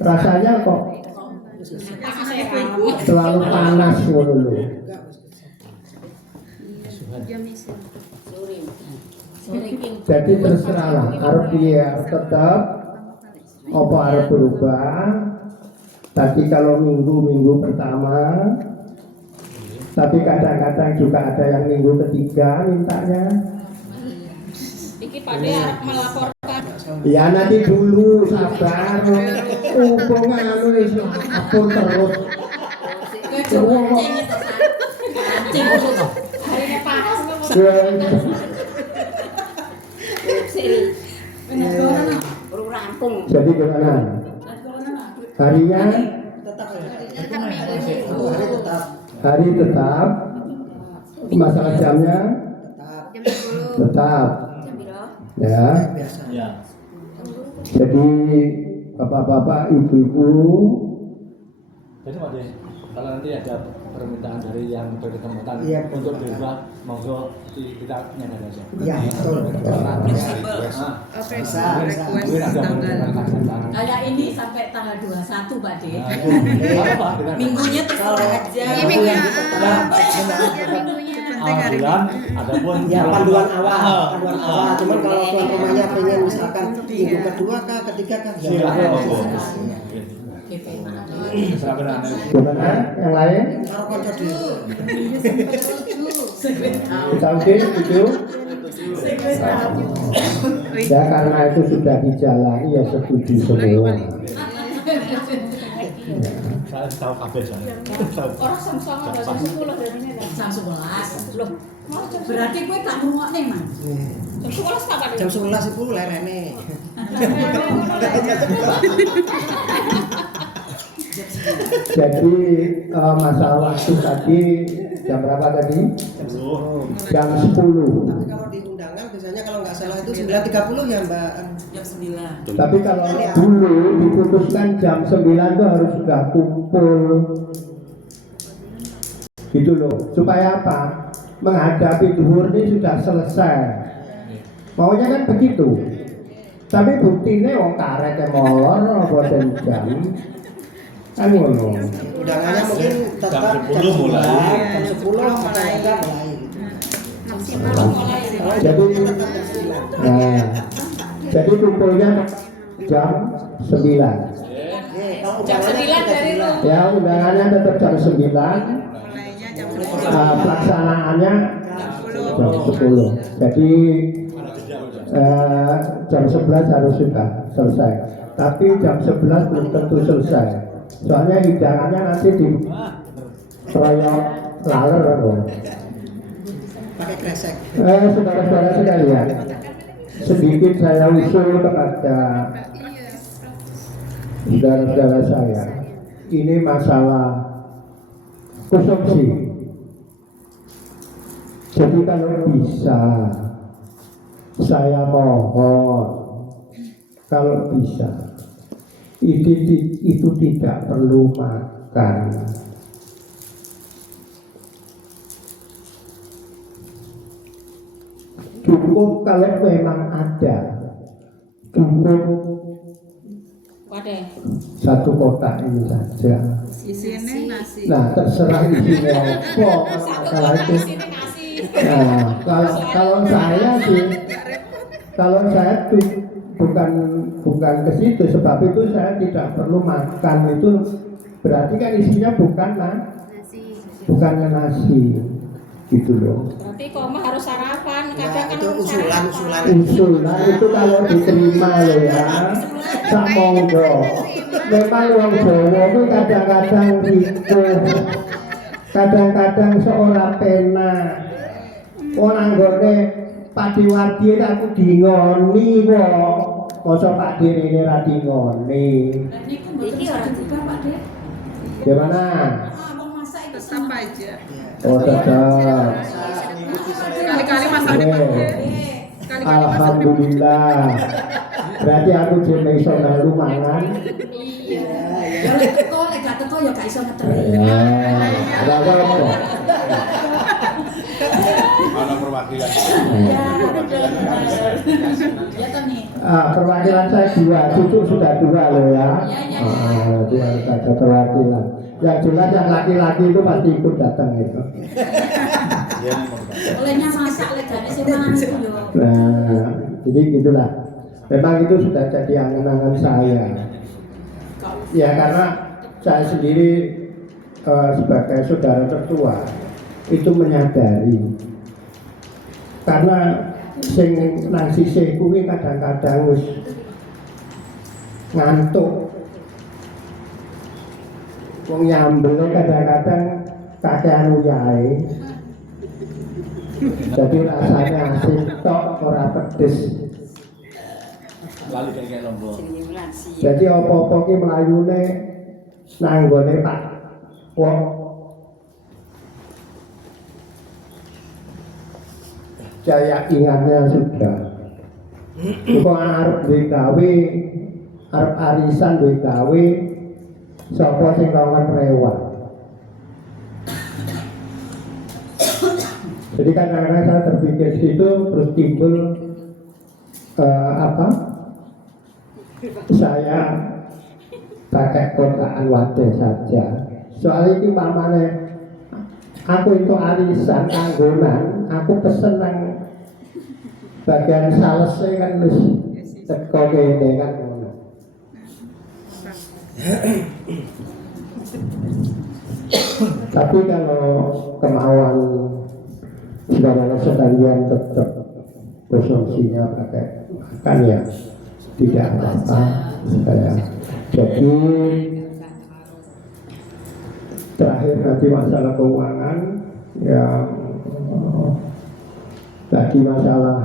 rasanya kok terlalu panas dulu. Jadi terserahlah, harus dia tetap apa harus berubah. Tapi kalau minggu pertama, tapi kadang-kadang juga ada yang minggu ketiga mintanya. Iki Pakde arep melaporkan. Ya nanti dulu sabar. Hubungan anu wis lapor terus. Harinya panas kok. Jadi gimana? Harinya hari tetap, masalah jamnya tetap, ya. Jadi bapak-bapak, ibu-ibu, Jadi Pak De, kalau nanti ada permintaan dari yang berkesempatan untuk berubah, monggo kita nyadar aja. ya betul. Mungkin ada permintaan. Kayak ini sampai tanggal 21 Pak De. Apa? Minggunya terserah aja. Ini minggu ya. Minggunya. bulan, adapun Ya kalau panduan kita- awal, Ah, panduan awal. Cuman kalau tuan rumahnya pengen misalkan minggu kedua kah, ketiga kah, ya silakan monggo. Gimana? Yang lain? Karo kanca dhewe. Kita oke, setuju? Ya karena itu sudah dijalani ya setuju semua. Saya tahu kabeh saya. Tahu. Orang sama-sama jam 10 dari ini dah. Jam 11. Loh, mau jam 11? Berarti kowe gak ngrungokne, Man. Jam 11 kapan? Jam 11 itu lerene. Jadi masalah waktu tadi jam berapa tadi? Jam 10. Tapi kalau di undangan biasanya kalau nggak salah itu 9.30 ya Mbak. Jam 9. Tapi kalau dulu diputuskan jam 9 itu harus sudah kumpul. Gitu loh. Supaya apa? Menghadapi zuhur ini sudah selesai. Maunya kan begitu. Tapi buktinya wong karet molor apa jam kan ngono. Undangannya mungkin tetap Jam 10 mulai. Jam 10 atau enggak mulai. Maksimal mulai. Jadi Tetap jam 9. nah, jadi kumpulnya jam 9. Kalau Jam 9 dari lu. Ya undangannya tetap jam 9. Pelaksanaannya jam 10. Jadi jam 11 harus sudah selesai. Tapi jam 11 belum tentu selesai. Soalnya hidangannya nanti di proyek laler loh. pakai kresek. Saudara-saudara sekalian, sedikit saya usul kepada saudara-saudara saya. Ini masalah konsumsi. Jadi kalau bisa, saya mohon, kalau bisa, itu tidak perlu makan. Cukup kalau memang ada, cukup Waduh. satu kotak ini saja. Isinya nasi. Nah, terserah isinya apa masalah itu. Nah, kalau saya sih, kalau saya tuh bukan ke situ, sebab itu saya tidak perlu makan itu, berarti kan isinya bukan nasi, gitu loh. Berarti koma harus sarapan. Kadang Ya, kan itu sarapan. usulan. Itu kalau diterima loh ya, sak monggo. Memang wong Jawa itu kadang-kadang gitu, kadang-kadang seorang pena. Orang anggone Padiwardi aku dingoni kok. Masa Pak Dir ini ra dingoni. Niku mboten bisa dibuka, Pak Dek. Gimana? Mau masak itu Tetap aja. Oh tetap. Kali-kali masak di Oke. Alhamdulillah. Berarti aku jeneng iso melu mangan. Ya lek teko lek gak teko ya gak iso ngeteri. Ya. Ora apa-apa. Mana perwakilan? Ya toh nih. Perwakilan saya 2, cucu sudah 2 loh ya. Itu harus ada perwakilan. Yang jelas yang laki-laki itu pasti ikut datang itu. Olehnya masak lek gak sing mangan iku yo. Nah, jadi gitulah. Memang itu sudah jadi angan-angan saya. Ya karena saya sendiri sebagai saudara tertua itu menyadari karena sing nang sisih kuwi kadang-kadang wis ngantuk. Wong nyambel kadang-kadang kakean uyahe. Jadi rasanya asin tok ora pedes. Lalu kayak lombok. Jadi apa-apa ki melayune nang nggone Pak Wong saya ingatnya sudah. Kok arep gawe, arep arisan gawe, sapa sing kangen rewat. Jadi kadang-kadang saya terpikir situ terus timbul saya pakai kotaan wadah saja. Soal ini mamane aku itu arisan anggonan, aku pesen nang bagian salesnya kan wis teko kene kan ngono. Tapi kalau kemauan saudara sekalian tetap konsumsinya pakai makan ya tidak apa-apa saya. Jadi terakhir nanti masalah keuangan yang tadi masalah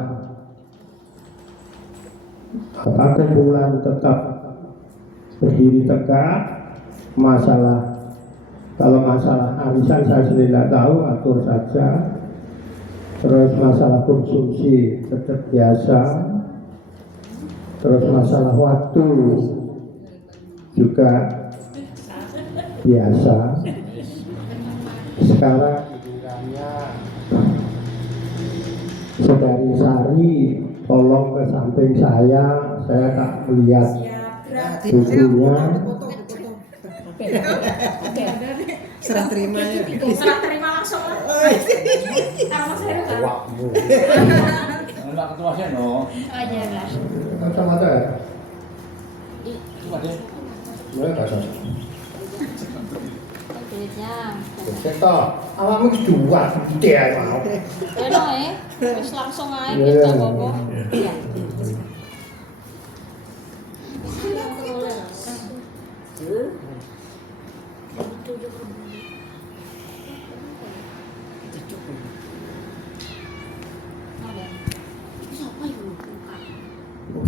kumpulan tetap berdiri tegak, kalau masalah arisan saya sendiri tidak tahu, atur saja. Terus masalah konsumsi tetap biasa. Terus masalah waktu juga biasa. Sekarang gilirannya Saudari Sari, tolong ke samping saya tak melihat bukunya. Serah terima ya. Serah terima langsung lah. Kalau Mas Heru kan? Wakmu. Enggak ketua saya no. Aja lah. Kacamata ya? Coba deh. Boleh kacamata. Duitnya. Seto, awakmu dua, dia mau. Wis langsung aja kita apa-apa. Iya.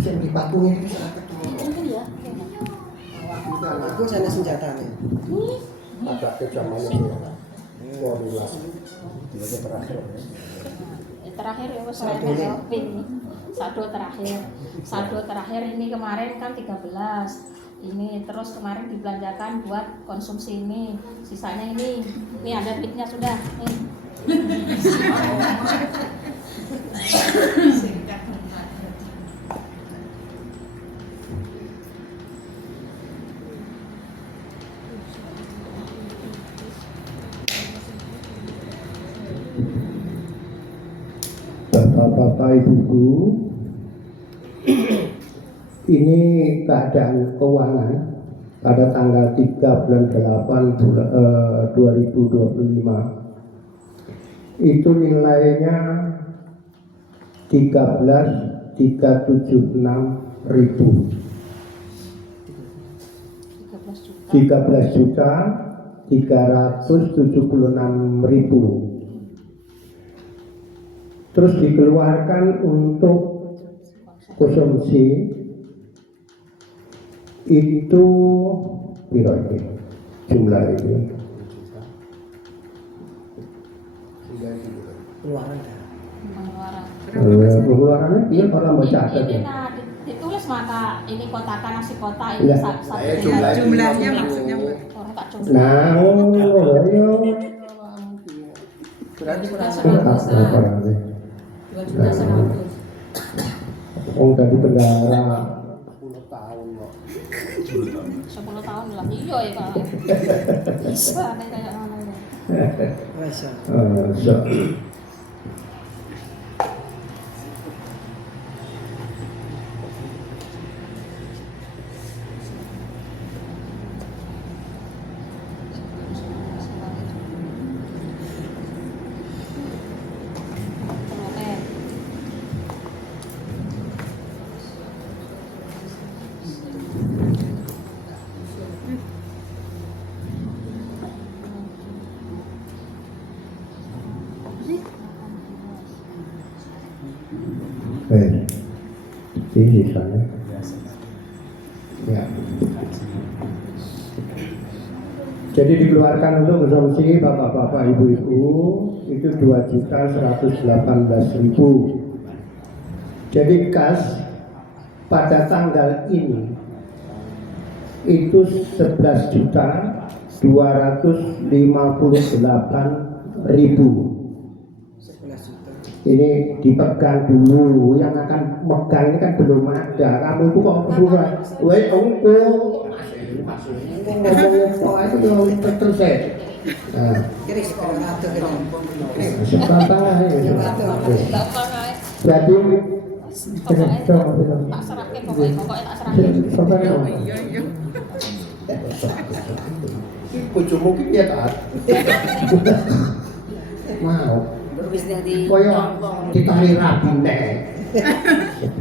Yang dipatungin itu salah ketemu. Aku sana senjatanya. Ada kejamannya dia. Waduh, Terakhir ya wis pin. Saldo terakhir ini kemarin kan 13. Ini terus kemarin dibelanjakan buat konsumsi ini. Sisanya ini. Ini ada duitnya sudah. Nih. Bapak-bapak, ibu-ibu, ini keadaan keuangan pada tanggal 3 bulan 8 2025 itu nilainya 13.376.000. Terus dikeluarkan untuk konsumsi itu piro ini jumlah ini pengeluarannya iya kalau mau catat Ini ya. ditulis maka ini kotakan nasi kota ini Ya. satu Jumlahnya maksudnya orang tak jumlah. Nah, berarti kurang berapa nanti? 2.100.000. Oh, tadi bendara 10 tahun lah. Iya ya Pak. Bisa nih kayak mana ya. Masa. Ini sisanya. Ya. Jadi dikeluarkan untuk konsumsi bapak-bapak ibu-ibu itu 2.118.000. Jadi kas pada tanggal ini itu 11.258.000. Ini dipegang dulu, yang akan megang ini kan belum ada. Kamu itu kok surat, weh ongko, ngomong apa itu terus Nah, Keris kalau ratu kan. sebelah tengah ya. Berarti Tak serahke pokoknya tak serahke. Bojomu ki piye ta? Mau. Koyo ditari rabi nek. 11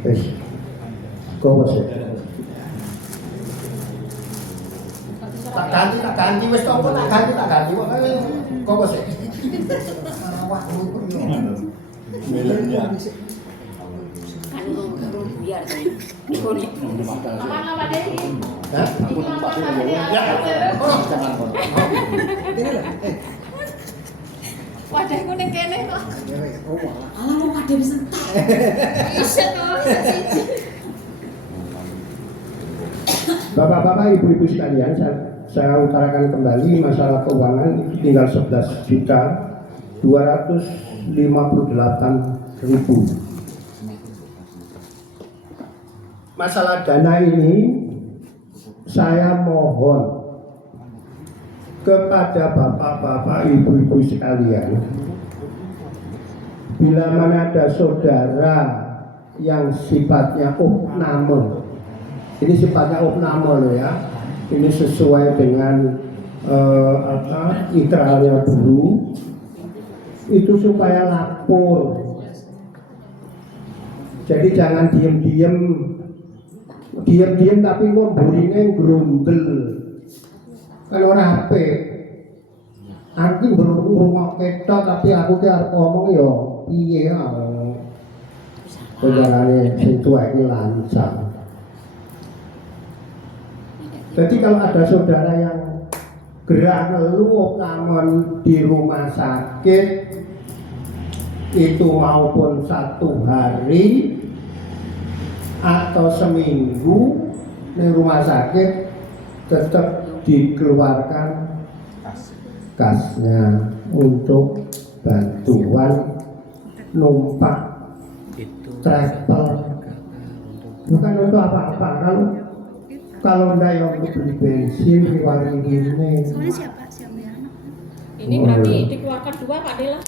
Wis. Kok wis. Tak ganti wis kok tak ganti kok wis. Awakmu kok yo. Melenya. Biar. Lama-lama deh. Hah? Aku tempat ini. Ya. Jangan kon. Ini loh. Wadahku ning kene kok. Alah mau kadhe wis entek. Bisa toh. Bapak-bapak, ibu-ibu sekalian, saya utarakan kembali masalah keuangan itu tinggal 11.258.000. Masalah dana ini saya mohon kepada bapak-bapak, ibu-ibu sekalian, bila mana ada saudara yang sifatnya opname, ini sifatnya opname loh ya, ini sesuai dengan ikrarnya dulu, itu supaya lapor. Jadi jangan diem tapi ngomborine grundel. Kan ora apik. Aku berumah ketok tapi aku ki arep ngomong ya piye ya. Penjarane sing tuwek iki lancang. Jadi kalau ada saudara yang gerak ngeluh namun di rumah sakit itu maupun 1 hari atau seminggu di rumah sakit tetap dikeluarkan kasnya untuk bantuan numpak travel, bukan untuk apa-apa. Kalau ndak yang beli bensin riwari ini. Ini berarti dikeluarkan 2 Pak Dela.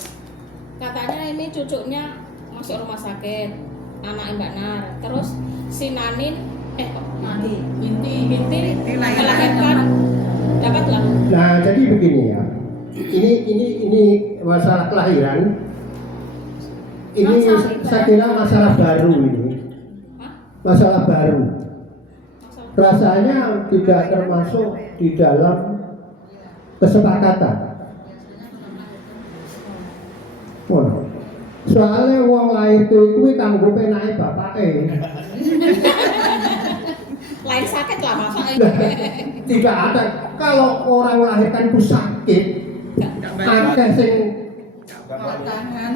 Katanya ini cucunya masuk rumah sakit, anak Mbak Nar. Terus si Nanin binti melahirkan dapat lah. Nah, jadi begini ya. Ini masalah kelahiran. Ini saya kira masalah baru ini. Masalah baru. Rasanya tidak termasuk di dalam kesepakatan. Soalnya wong lahir kuwi kanggo penake bapake. Lain sakit lah masa Tidak ada. Kalau orang melahirkan itu sakit, akeh sing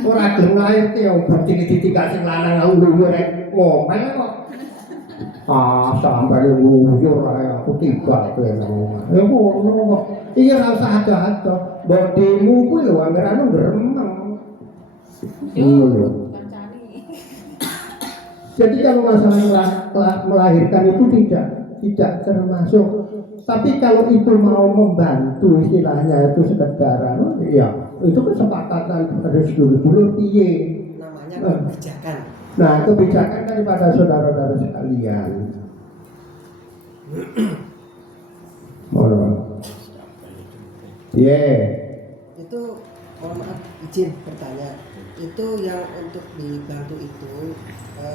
ora gelem lahir ki yo bukti ditinggal sing lanang ngluwur rek ngomel kok. Sampai nguyur ae aku tiba kowe ngomong. Ya ngono kok. Iki ora usah ada-ada. Bodhimu kuwi lho anggere gremeng. Jadi kalau masalah melahirkan itu tidak termasuk. Tapi kalau itu mau membantu istilahnya itu sekedar ya itu kesepakatan harus dulu piye. Namanya kebijakan. Nah, kebijakan daripada saudara-saudara sekalian. Itu mohon maaf izin bertanya. Itu yang untuk dibantu itu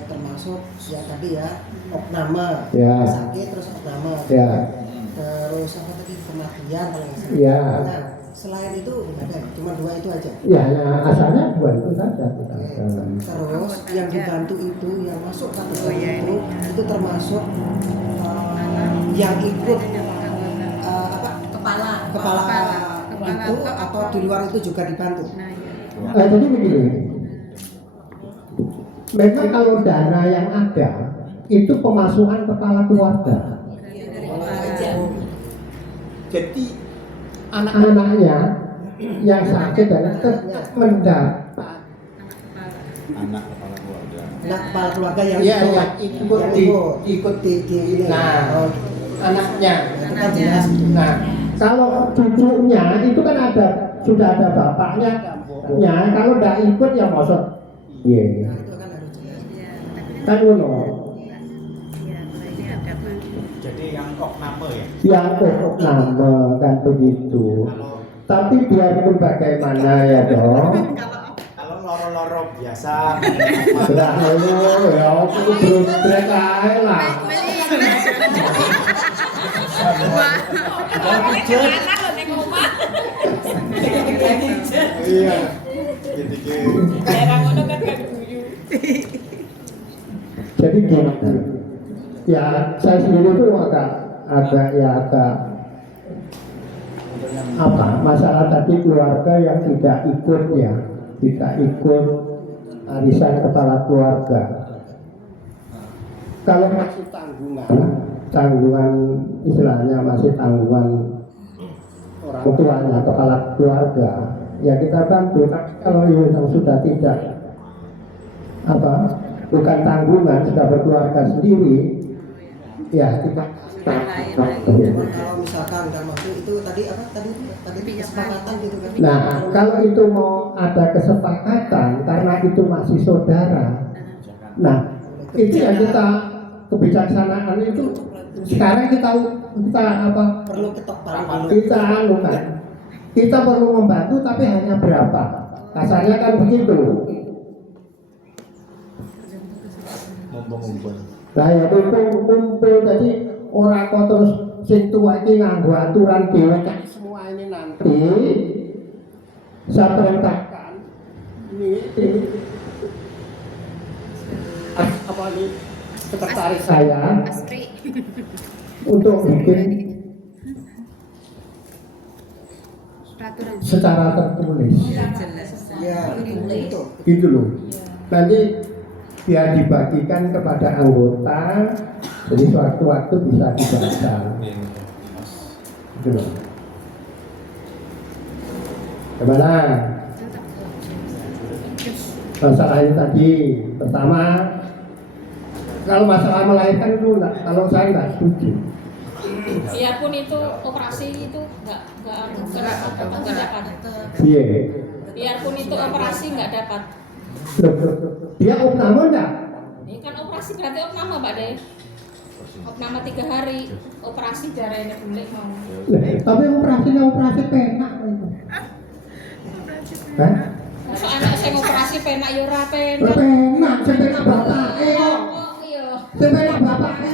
termasuk ya tadi ya opname, ya. Sakit terus opname, Ya. Terus apa tadi kematian kalau nggak salah. Ya. Nah, selain itu ada cuma 2 itu aja. Ya, asalnya 2 itu saja. Terus yang dibantu itu yang masuk kategori itu termasuk yang ikut kepala itu atau di luar itu juga dibantu. Jadi begini, memang kalau dana yang ada itu pemasukan kepala keluarga. Jadi anak-anaknya yang sakit dan tetap mendapat Anak kepala keluarga. Nah, kepala keluarga yang Iya, ikut, iya, ikut yang di- ikut di ini. Nah, Oh, anaknya. itu kan jelas. Nah, kalau cucunya itu kan sudah ada bapaknya, kalau nggak ikut ya maksud iya, Nah, itu kan harus jelas. kan ngono. jadi yang okname ya. Yang nama kan begitu. Tapi biarpun bagaimana ya dong. Kalau loro-loro biasa. Sudah lo ya aku terus trek aja lah. Anak lo neng omah. Iya. Gitu-gitu. Daerah ngono kan gak guyu. Jadi gimana? Ya saya sendiri tuh agak apa masalah tadi keluarga yang tidak ikut ya, tidak ikut arisan kepala keluarga. Kalau masih tanggungan istilahnya masih tanggungan orang tuanya kepala keluarga, ya kita bantu. Tapi kalau yang sudah tidak bukan tanggungan, sudah berkeluarga sendiri, ya kita Kalau misalkan nggak mampu itu tadi kesepakatan gitu kan. Nah, kalau itu mau ada kesepakatan karena itu masih saudara. Nah, itu yang kita kebijaksanaan itu sekarang kita Perlu ketok palu dulu. kita perlu membantu tapi hanya berapa? Kasarnya kan begitu. Ngumpul-ngumpul. Nah, ya kumpul jadi orang kok terus sing tua iki nganggo aturan dhewe kan semua ini nanti saya perintahkan ini apa ini sekretaris saya untuk bikin secara tertulis Ya, itu. gitu loh. Nanti biar dibagikan kepada anggota, jadi sewaktu-waktu bisa dibaca. Gitu loh. Gimana? Masalah ini tadi, pertama, kalau masalah melahirkan itu enggak, kalau saya enggak setuju. Biarpun itu operasi itu nggak dapat. Iya. Biarpun itu operasi nggak dapat. Dia opname enggak? Ini kan operasi berarti opname Pak De. Opname 3 hari. Operasi jarene boleh mau. Tapi operasinya operasi penak itu. Kan? Masa anak saya operasi penak ya ora penak. Penak, sepenak bapake kok. Oh iya. Sepenak bapake.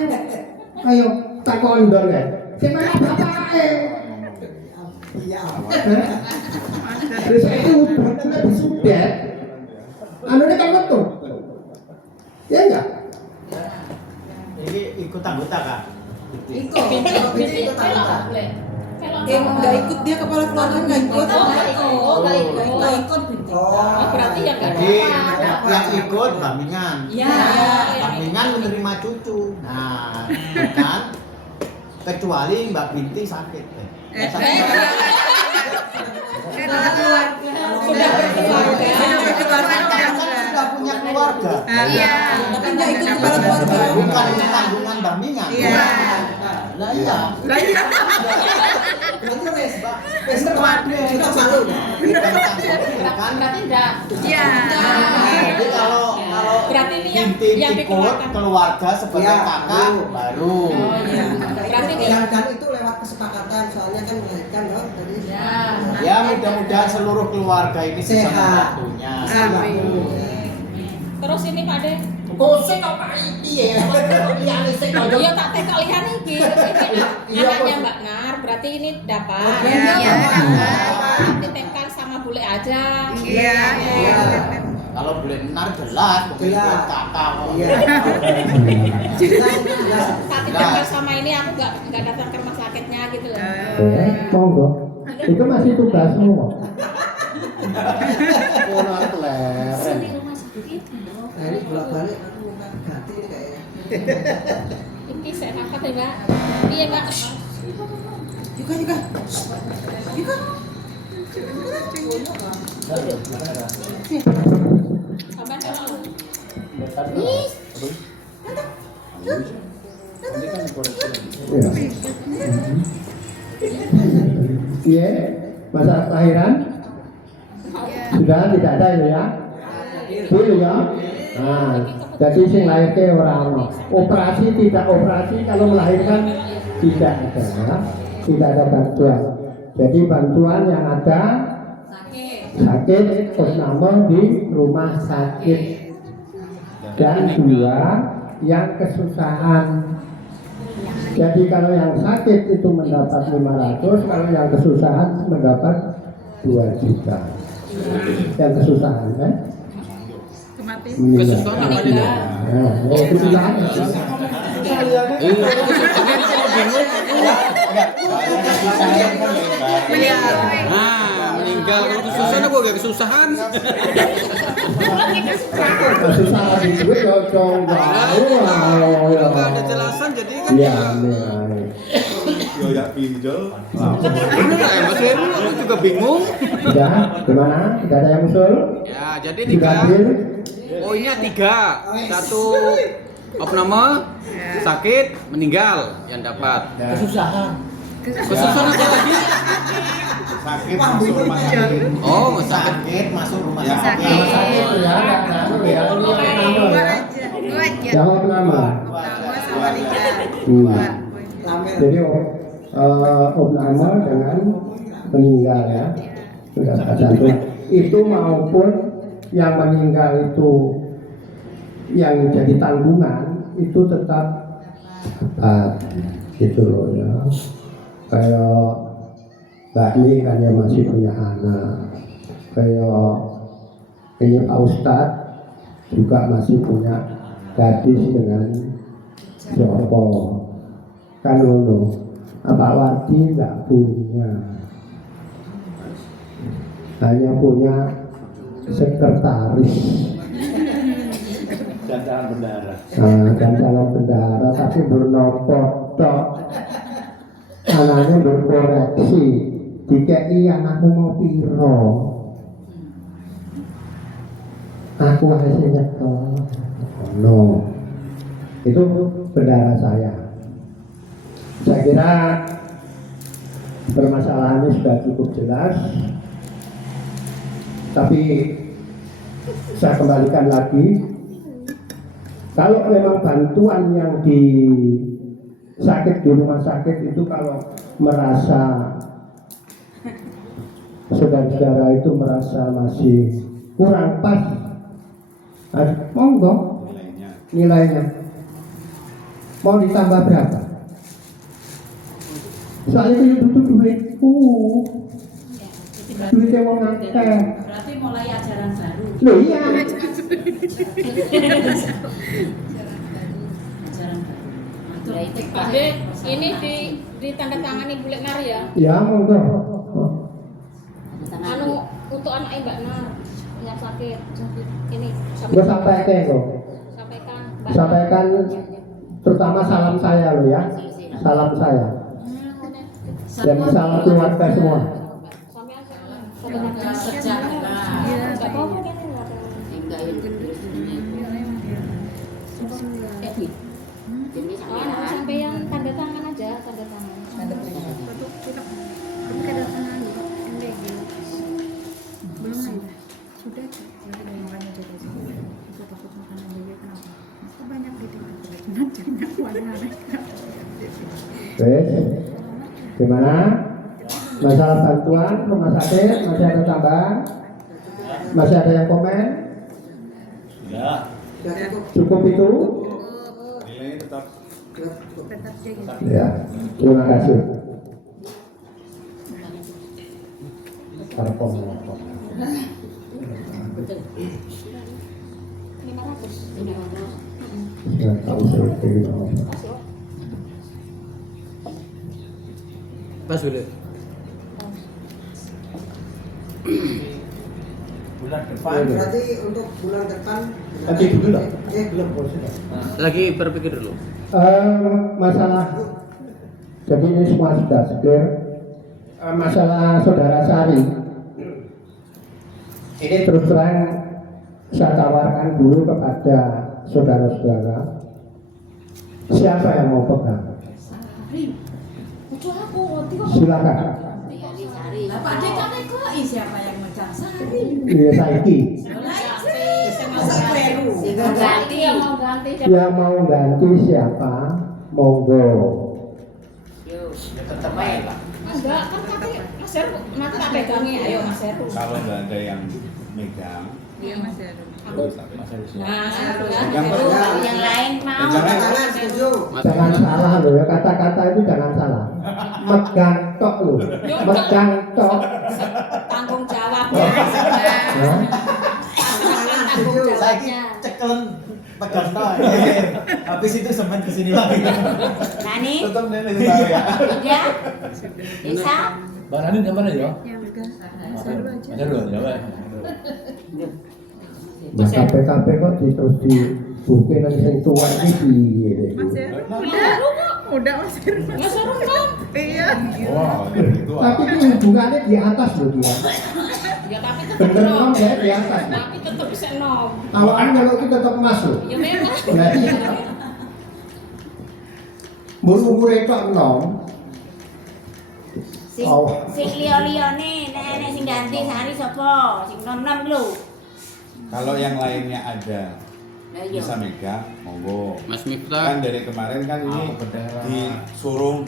Ayo, tak kondol ya. Sepenak bapake. Iya. Terus itu udah sudah. Anu ini kan betul. Ya enggak? Ini ikut anggota kan? Ikut. Boleh. Nggak ikut dia kepala keluarga nggak ikut. Nggak ikut. Oh, Berarti yang nggak Jadi dapat. yang ikut Bamingan. Iya. Bamingan menerima cucu. Nah, kan? Kecuali Mbak Binti sakit. Sudah berkeluarga. Kan sudah punya keluarga. Iya. Tapi nggak ikut kepala keluarga. Bukan tanggungan Bamingan. Iya. Lah iya. berarti wes, Pak. Wes terwaduh Ketok palu. kan? Berarti enggak. Iya. Jadi kalau Berarti ini yang Binti ikut dikeluarkan. keluarga sebagai Iya, kakak baru. Oh iya. Berarti ini Dan itu lewat kesepakatan soalnya kan melahirkan loh tadi. ya. Ya mudah-mudahan seluruh keluarga ini bisa Sehat. membantunya. Terus ini Pak De. Kosek apa iki ya? Liyane sing Iya tak tekok lihat iki. Ini anaknya Mbak Nar, berarti ini dapat. Iya. Dititipkan sama bule aja. Iya. Kalau boleh benar jelas, mungkin Iya. buat kakak. Iya. Tak titipkan sama ini aku nggak datang ke rumah sakitnya gitu loh. Monggo. Itu masih tugasmu kok. Ora keleren. Di rumah sakit itu. Nah, ini bolak-balik aku ganti ini kayaknya. Iki saya angkat ya Mbak. Iya Mbak. Yuka, Yuka. Yuka. Sampai kalau Iya, masalah kelahiran sudah tidak ada ya? Dulu ya. Nah, jadi sing lahir ke orang operasi tidak operasi kalau melahirkan tidak ada bantuan. Jadi bantuan yang ada sakit opname di rumah sakit dan dua yang kesusahan. Jadi kalau yang sakit itu mendapat 500, kalau yang kesusahan mendapat 2 juta. Yang kesusahan kan? Kesusahan apa aja? Nah, kesusahan. Meninggal. Kalau kesusahan apa gak kesusahan? Kesusahan itu Gak ada jelasan jadi kan. Iya, Yo ya pinjol. Mas Heru, aku juga bingung. sudah, gimana? Tidak ada yang usul? Ya, jadi Sudah 3. hadir? Poinnya 3. 1 opname, sakit, meninggal yang dapat. Kesusahan. Kesusahan apa lagi? Sakit masuk rumah sakit. Oh, sakit. Sakit masuk rumah Ya. sakit. Rumah sakit ya, jawab nama. Jadi opname dengan meninggal ya, sudah satu. Itu maupun yang meninggal itu yang jadi tanggungan itu tetap gitu loh ya. Kayak Mbak ini kan ya masih punya anak, kayak ini Pak Ustadz juga masih punya gadis dengan Joko kan loh. Pak Wadi nggak punya, hanya punya sekretaris Dan calon bendahara. dan calon bendahara, tapi bernopo tok anaknya berkoreksi dikei anakmu mau piro aku hasilnya no itu bendahara saya kira permasalahannya sudah cukup jelas, tapi saya kembalikan lagi, kalau memang bantuan yang di sakit di rumah sakit itu kalau merasa saudara-saudara itu merasa masih kurang pas, monggo nilainya mau ditambah berapa? Soalnya itu duitku, duitnya mau ngakeh. Berarti mulai ajaran baru. Loh iya. Ajaran baru. Pak D, ini ditandatangani Bule Nar ya. Ya monggo. Anu untuk anaknya Mbak Nar yang sakit. Ini Gue sampaikan kok. sampaikan Mbak Nar. Sampaikan terutama salam saya loh ya. Salam saya. Dan salam keluarga semua. Sampai aja. Sejahtera. Enggak apa-apa kan. Sampai yang tanda tangan aja, tanda tangan. Wes, gimana? Masalah bantuan rumah sakit masih ada tambahan? Masih ada yang komen? Ya. Cukup itu? Nilainya tetap. Ya, terima kasih. Para pemohon. 500. Sudah tahu seperti itu. Pas dulu. Bulan depan. Berarti untuk bulan depan Nanti dulu lah. belum sudah. Lagi berpikir dulu. Masalah jadi ini semua sudah clear, masalah saudara Sari ini terus terang saya tawarkan dulu kepada saudara-saudara, siapa yang mau pegang? Silakan. Lah Pak Dek kan kok siapa yang mencang Sari? Iya saiki. Ganti yang mau ganti. Yang mau ganti siapa? Monggo. Enggak, kan nanti Mas Heru nanti tak pegangi, ayo Mas Heru. Kalau nggak ada yang megang, Iya Mas Heru. Nah, Yang lain mau. Tangan setuju. Jangan salah loh ya, kata-kata itu jangan salah. Megang tok loh, megang tok. tanggung jawab. Hah? Tanggung jawabnya. Cekelen pegang toh. Habis itu sempat kesini lagi. Nani? tetap nenek tahu ya. Ya. Bisa? Bang Rani di mana ya? Ada dua, jawab. Nah, KPKP kok terus dibukin yang sing tua ini piye deh. Udah Mas Heru. Mas Heru dong. Iya. Wah, gitu. Tapi ini hubungannya di atas loh dia. Ya tapi tetap Bener nom nom. ya di atas. Tapi tetap bisa nom. Awan kalau kita tetap masuk. Ya memang. Berarti umur itu nom. Sing liya-liyane nek sing ganti Sari sapa? Sing nom-nom lho. Kalau yang lainnya ada Lah iya. bisa megang, monggo. Mas Kan Miftah. dari kemarin kan ini bendera.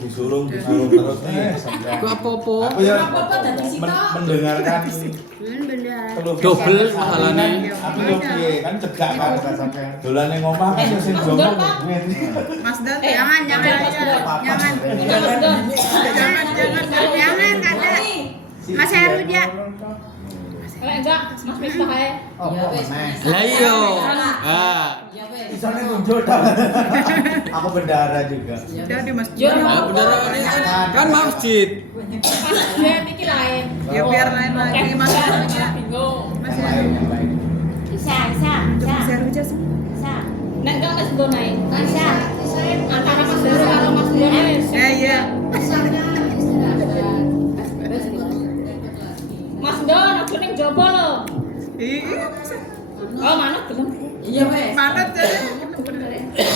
disuruh terus nih. Aku apa-apa. Aku ya Apa-apa dari situ. mendengarkan keluh kesah Double sapi pahalanya. kan, aku lho piye kan cegak kan dolane ngomah kan sing jomo ngene. Mas Dan, Jangan kata. Mas Heru ya. Kalau enggak, Mas Miftah ae. Lah iya. Ah, Isone tunjuk dah. Aku bendara juga. Udah di Mas. nah, bendera ini kan masjid. Dia iki lain. Ya biar lain lagi Mas Heru. Bingung. Mas Heru. Bisa. Mas Heru aja sih. Bisa. Nek enggak wis nggo naik. Bisa. Antara Mas Heru karo Mas Dion. Ya iya. Mas Don, aku ning jopo lho. Iya. Oh, manut belum? Iya wes. Manut jadi.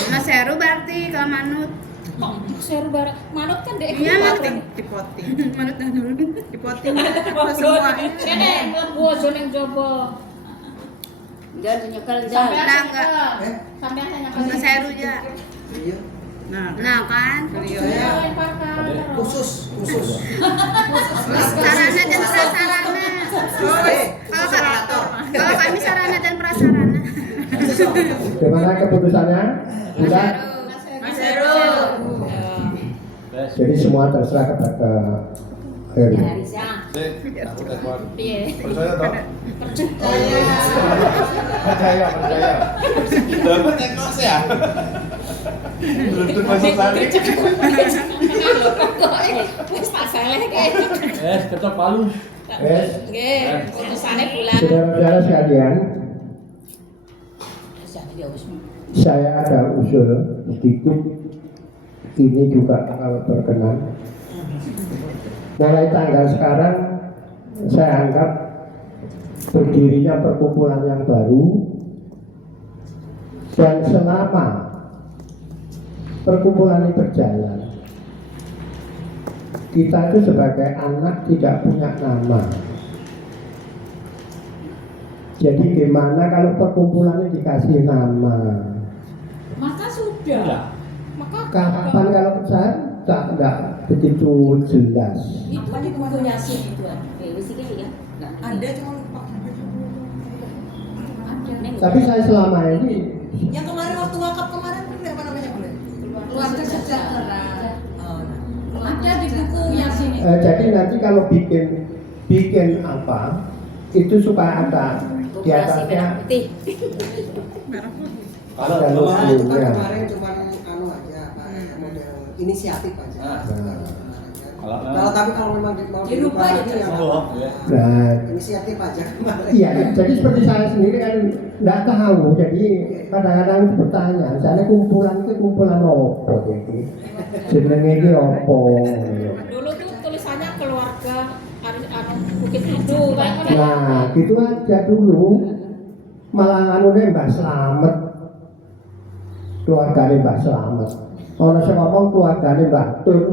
Mas Heru berarti kalau manut. Kok Mas Heru bareng manut kan dek. Iya dipoting. Manut dah dulu dipoting. Semua. Kene mlebu aja ning jopo. Jangan nyekel Sampai Nah, enggak. Sampai nyekel. Mas Heru ya. Iya. Nah kan. Khusus. Sarana dan prasarana. Kalau kami sarana dan prasarana. Gimana keputusannya? Sudah? Mas Heru. Jadi semua terserah kepada Heru. Aku telepon. Piye? Percaya toh? Percaya. Dapat ekos ya? Beruntung masuk Sari. Wis tak seleh ki. Ketok palu. Yes. Nggih, utusane bulan. Saudara-saudara sekalian, saya ada usul sedikit, ini juga kalau berkenan. Mulai tanggal sekarang, saya anggap berdirinya perkumpulan yang baru, dan selama perkumpulan ini berjalan, kita itu sebagai anak tidak punya nama. Jadi gimana kalau perkumpulan ini dikasih nama? Maka sudah. Maka Kapan kalau saya tidak begitu jelas. Itu di buku Yasin itu ada. Ada cuma lupa. Tapi saya selama ini Yang kemarin waktu wakaf kemarin apa namanya boleh? Keluarga sejahtera. Ada di buku Yasin itu. jadi nanti kalau bikin apa itu supaya ada di atasnya Kalau ada itu kan logonya. kemarin cuma anu aja, model inisiatif aja. Kalau tapi kalau memang mau Dirubah lagi gitu. ya Nah, inisiatif aja kemarin. iya, jadi seperti saya sendiri kan tidak tahu, jadi kadang-kadang bertanya, saya kumpulan itu kumpulan apa jadi jenenge iki apa? dulu tuh tulisannya keluarga bukit dulu kayak gitu. Nah, gitu aja dulu. Malah anune Mbah Slamet. Keluargane Mbah Slamet. Ono sing ngomong keluargane Mbah Tun.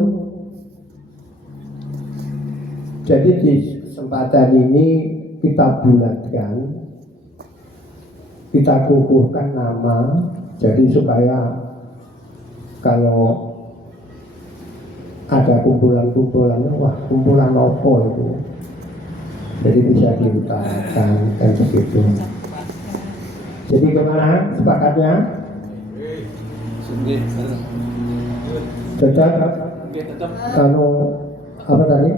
Jadi di kesempatan ini kita bulatkan, kita kukuhkan nama, jadi supaya kalau ada kumpulan-kumpulan, wah kumpulan apa itu, jadi bisa diutarakan dan begitu. Jadi gimana sepakatnya? Tetap kalau apa tadi?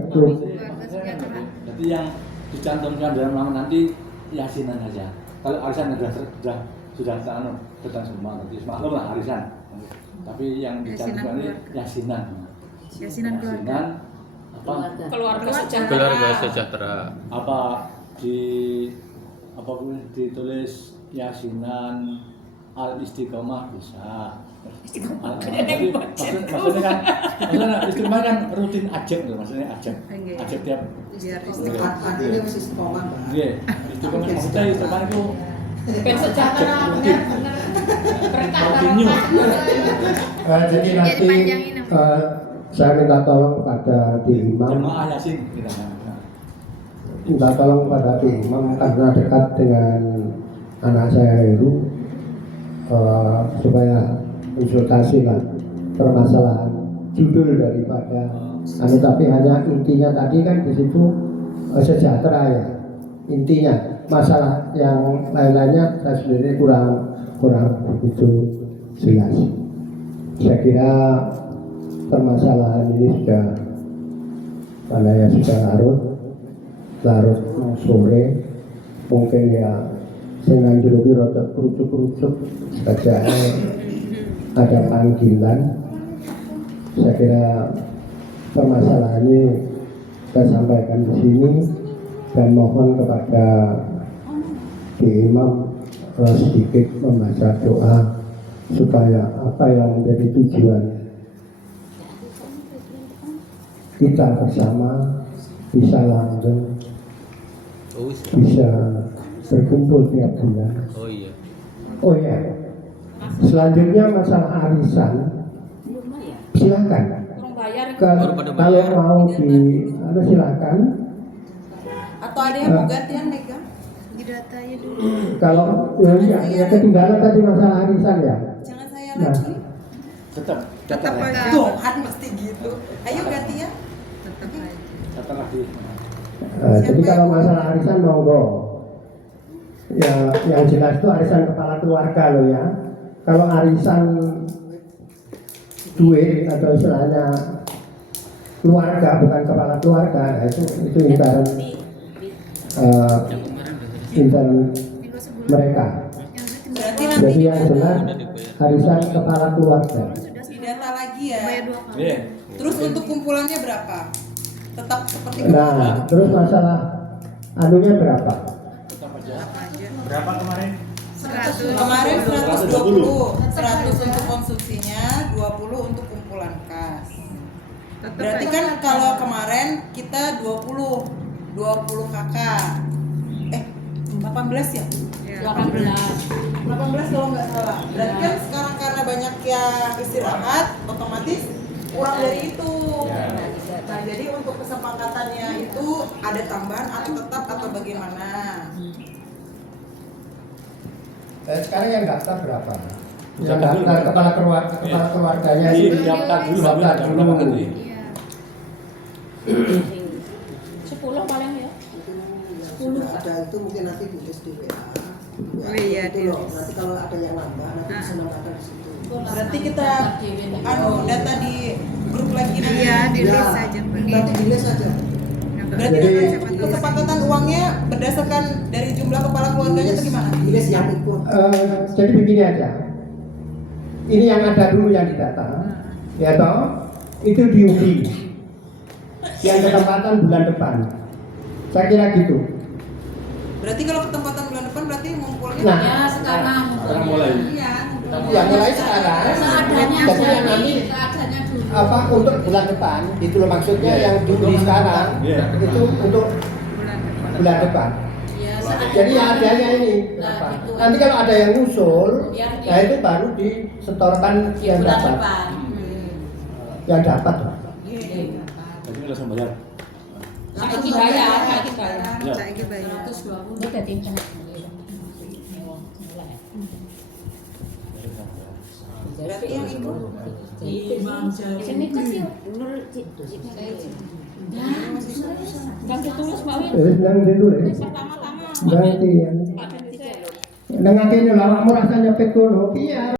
Jadi yang dicantumkan dalam nama nanti yasinan saja. Kalau arisan sudah tentang semua nanti maklum lah arisan. Tapi yang dicantumkan ini yasinan. Yasinan apa? Keluarga sejahtera. Keluarga sejahtera. Apa ditulis yasinan al istiqomah bisa. Maksudnya kan istiqomah kan rutin ajak tuh, maksudnya ajak tiap Artinya masih istiqomah, Pak. iya istiqomah maksudnya istiqomah itu Ben sejahtera benar continue. Jadi nanti saya minta tolong kepada di imam, Jemaah Yasin kita minta tolong kepada di imam karena dekat dengan anak saya itu supaya konsultasi lah permasalahan judul daripada tapi hanya intinya tadi kan di situ sejahtera ya intinya, masalah yang lain-lainnya saya sendiri kurang begitu jelas. Saya kira permasalahan ini sudah larut sore, mungkin ya saya juluki rotok kerucuk saja ada panggilan. Saya kira permasalahan ini saya sampaikan di sini dan mohon kepada imam sedikit membaca doa supaya apa yang menjadi tujuan kita bersama bisa langgeng, bisa berkumpul tiap bulan. Oh iya. Oh ya, selanjutnya masalah arisan, silakan. kurang bayar. Kalau mau silakan. Atau ada yang mau gantian Mega? Didatanya dulu. Kalau yang ketinggalan tadi masalah arisan ya. Jangan saya lagi. Tetap Tuhan mesti gitu. Ayo gantian. datang lagi. Jadi kalau masalah arisan monggo. Ya, yang jelas itu arisan kepala keluarga loh ya. Kalau arisan duit atau istilahnya keluarga bukan kepala keluarga, nah itu intern mereka. Jadi yang jelas arisan kepala keluarga. Didata lagi ya. Iya. Terus untuk kumpulannya berapa? Tetap seperti Nah, terus masalah anunya berapa? Berapa kemarin? Kemarin 120, 100 untuk konsumsinya, 20 untuk kumpulan kas. Berarti kan kalau kemarin kita 20 kakak. 18 ya? 18 kalau nggak salah. Berarti kan sekarang karena banyak yang istirahat, otomatis kurang dari itu. Nah, jadi untuk kesepakatannya itu ada tambahan atau tetap atau bagaimana? Sekarang yang daftar berapa? Yang daftar kepala keluarganya Iya, daftar dulu. 10 paling ya. Sudah ada itu mungkin nanti tulis di WA. Oh iya, itu loh. Nanti kalau ada yang nambah nanti bisa nambahkan di situ. Berarti kita data di grup lagi nanti. Iya, ditulis saja. Berarti kesepakatan uangnya berdasarkan dari jumlah kepala keluarganya atau gimana? Tulis yang ikut. Jadi begini aja. Ini yang ada dulu yang didata, ya toh? Itu diundi. Yang ketempatan bulan depan. Saya kira gitu. Berarti kalau ketempatan bulan depan berarti ngumpulnya Nah, Ya sekarang. Sekarang mulai. yang mulai sekarang. Seadanya Jadi yang aja nanti nih, seadanya dulu. apa untuk bulan depan itu loh maksudnya yang di sekarang Iya. itu untuk bulan depan. Ya, Jadi ya adanya ini berapa? Nanti kalau ada yang usul, nah itu baru disetorkan yang dapat. Yang dapat. Saiki bayar, saiki bayar. Saiki bayar. 120 dadi Berarti yang itu sini kan sih. Ganti tulis Mbak Win. Terus nang ditulis. Pertama-tama Ganti yang. ada di Nang akhirnya lawakmu rasanya pekolo. Iya.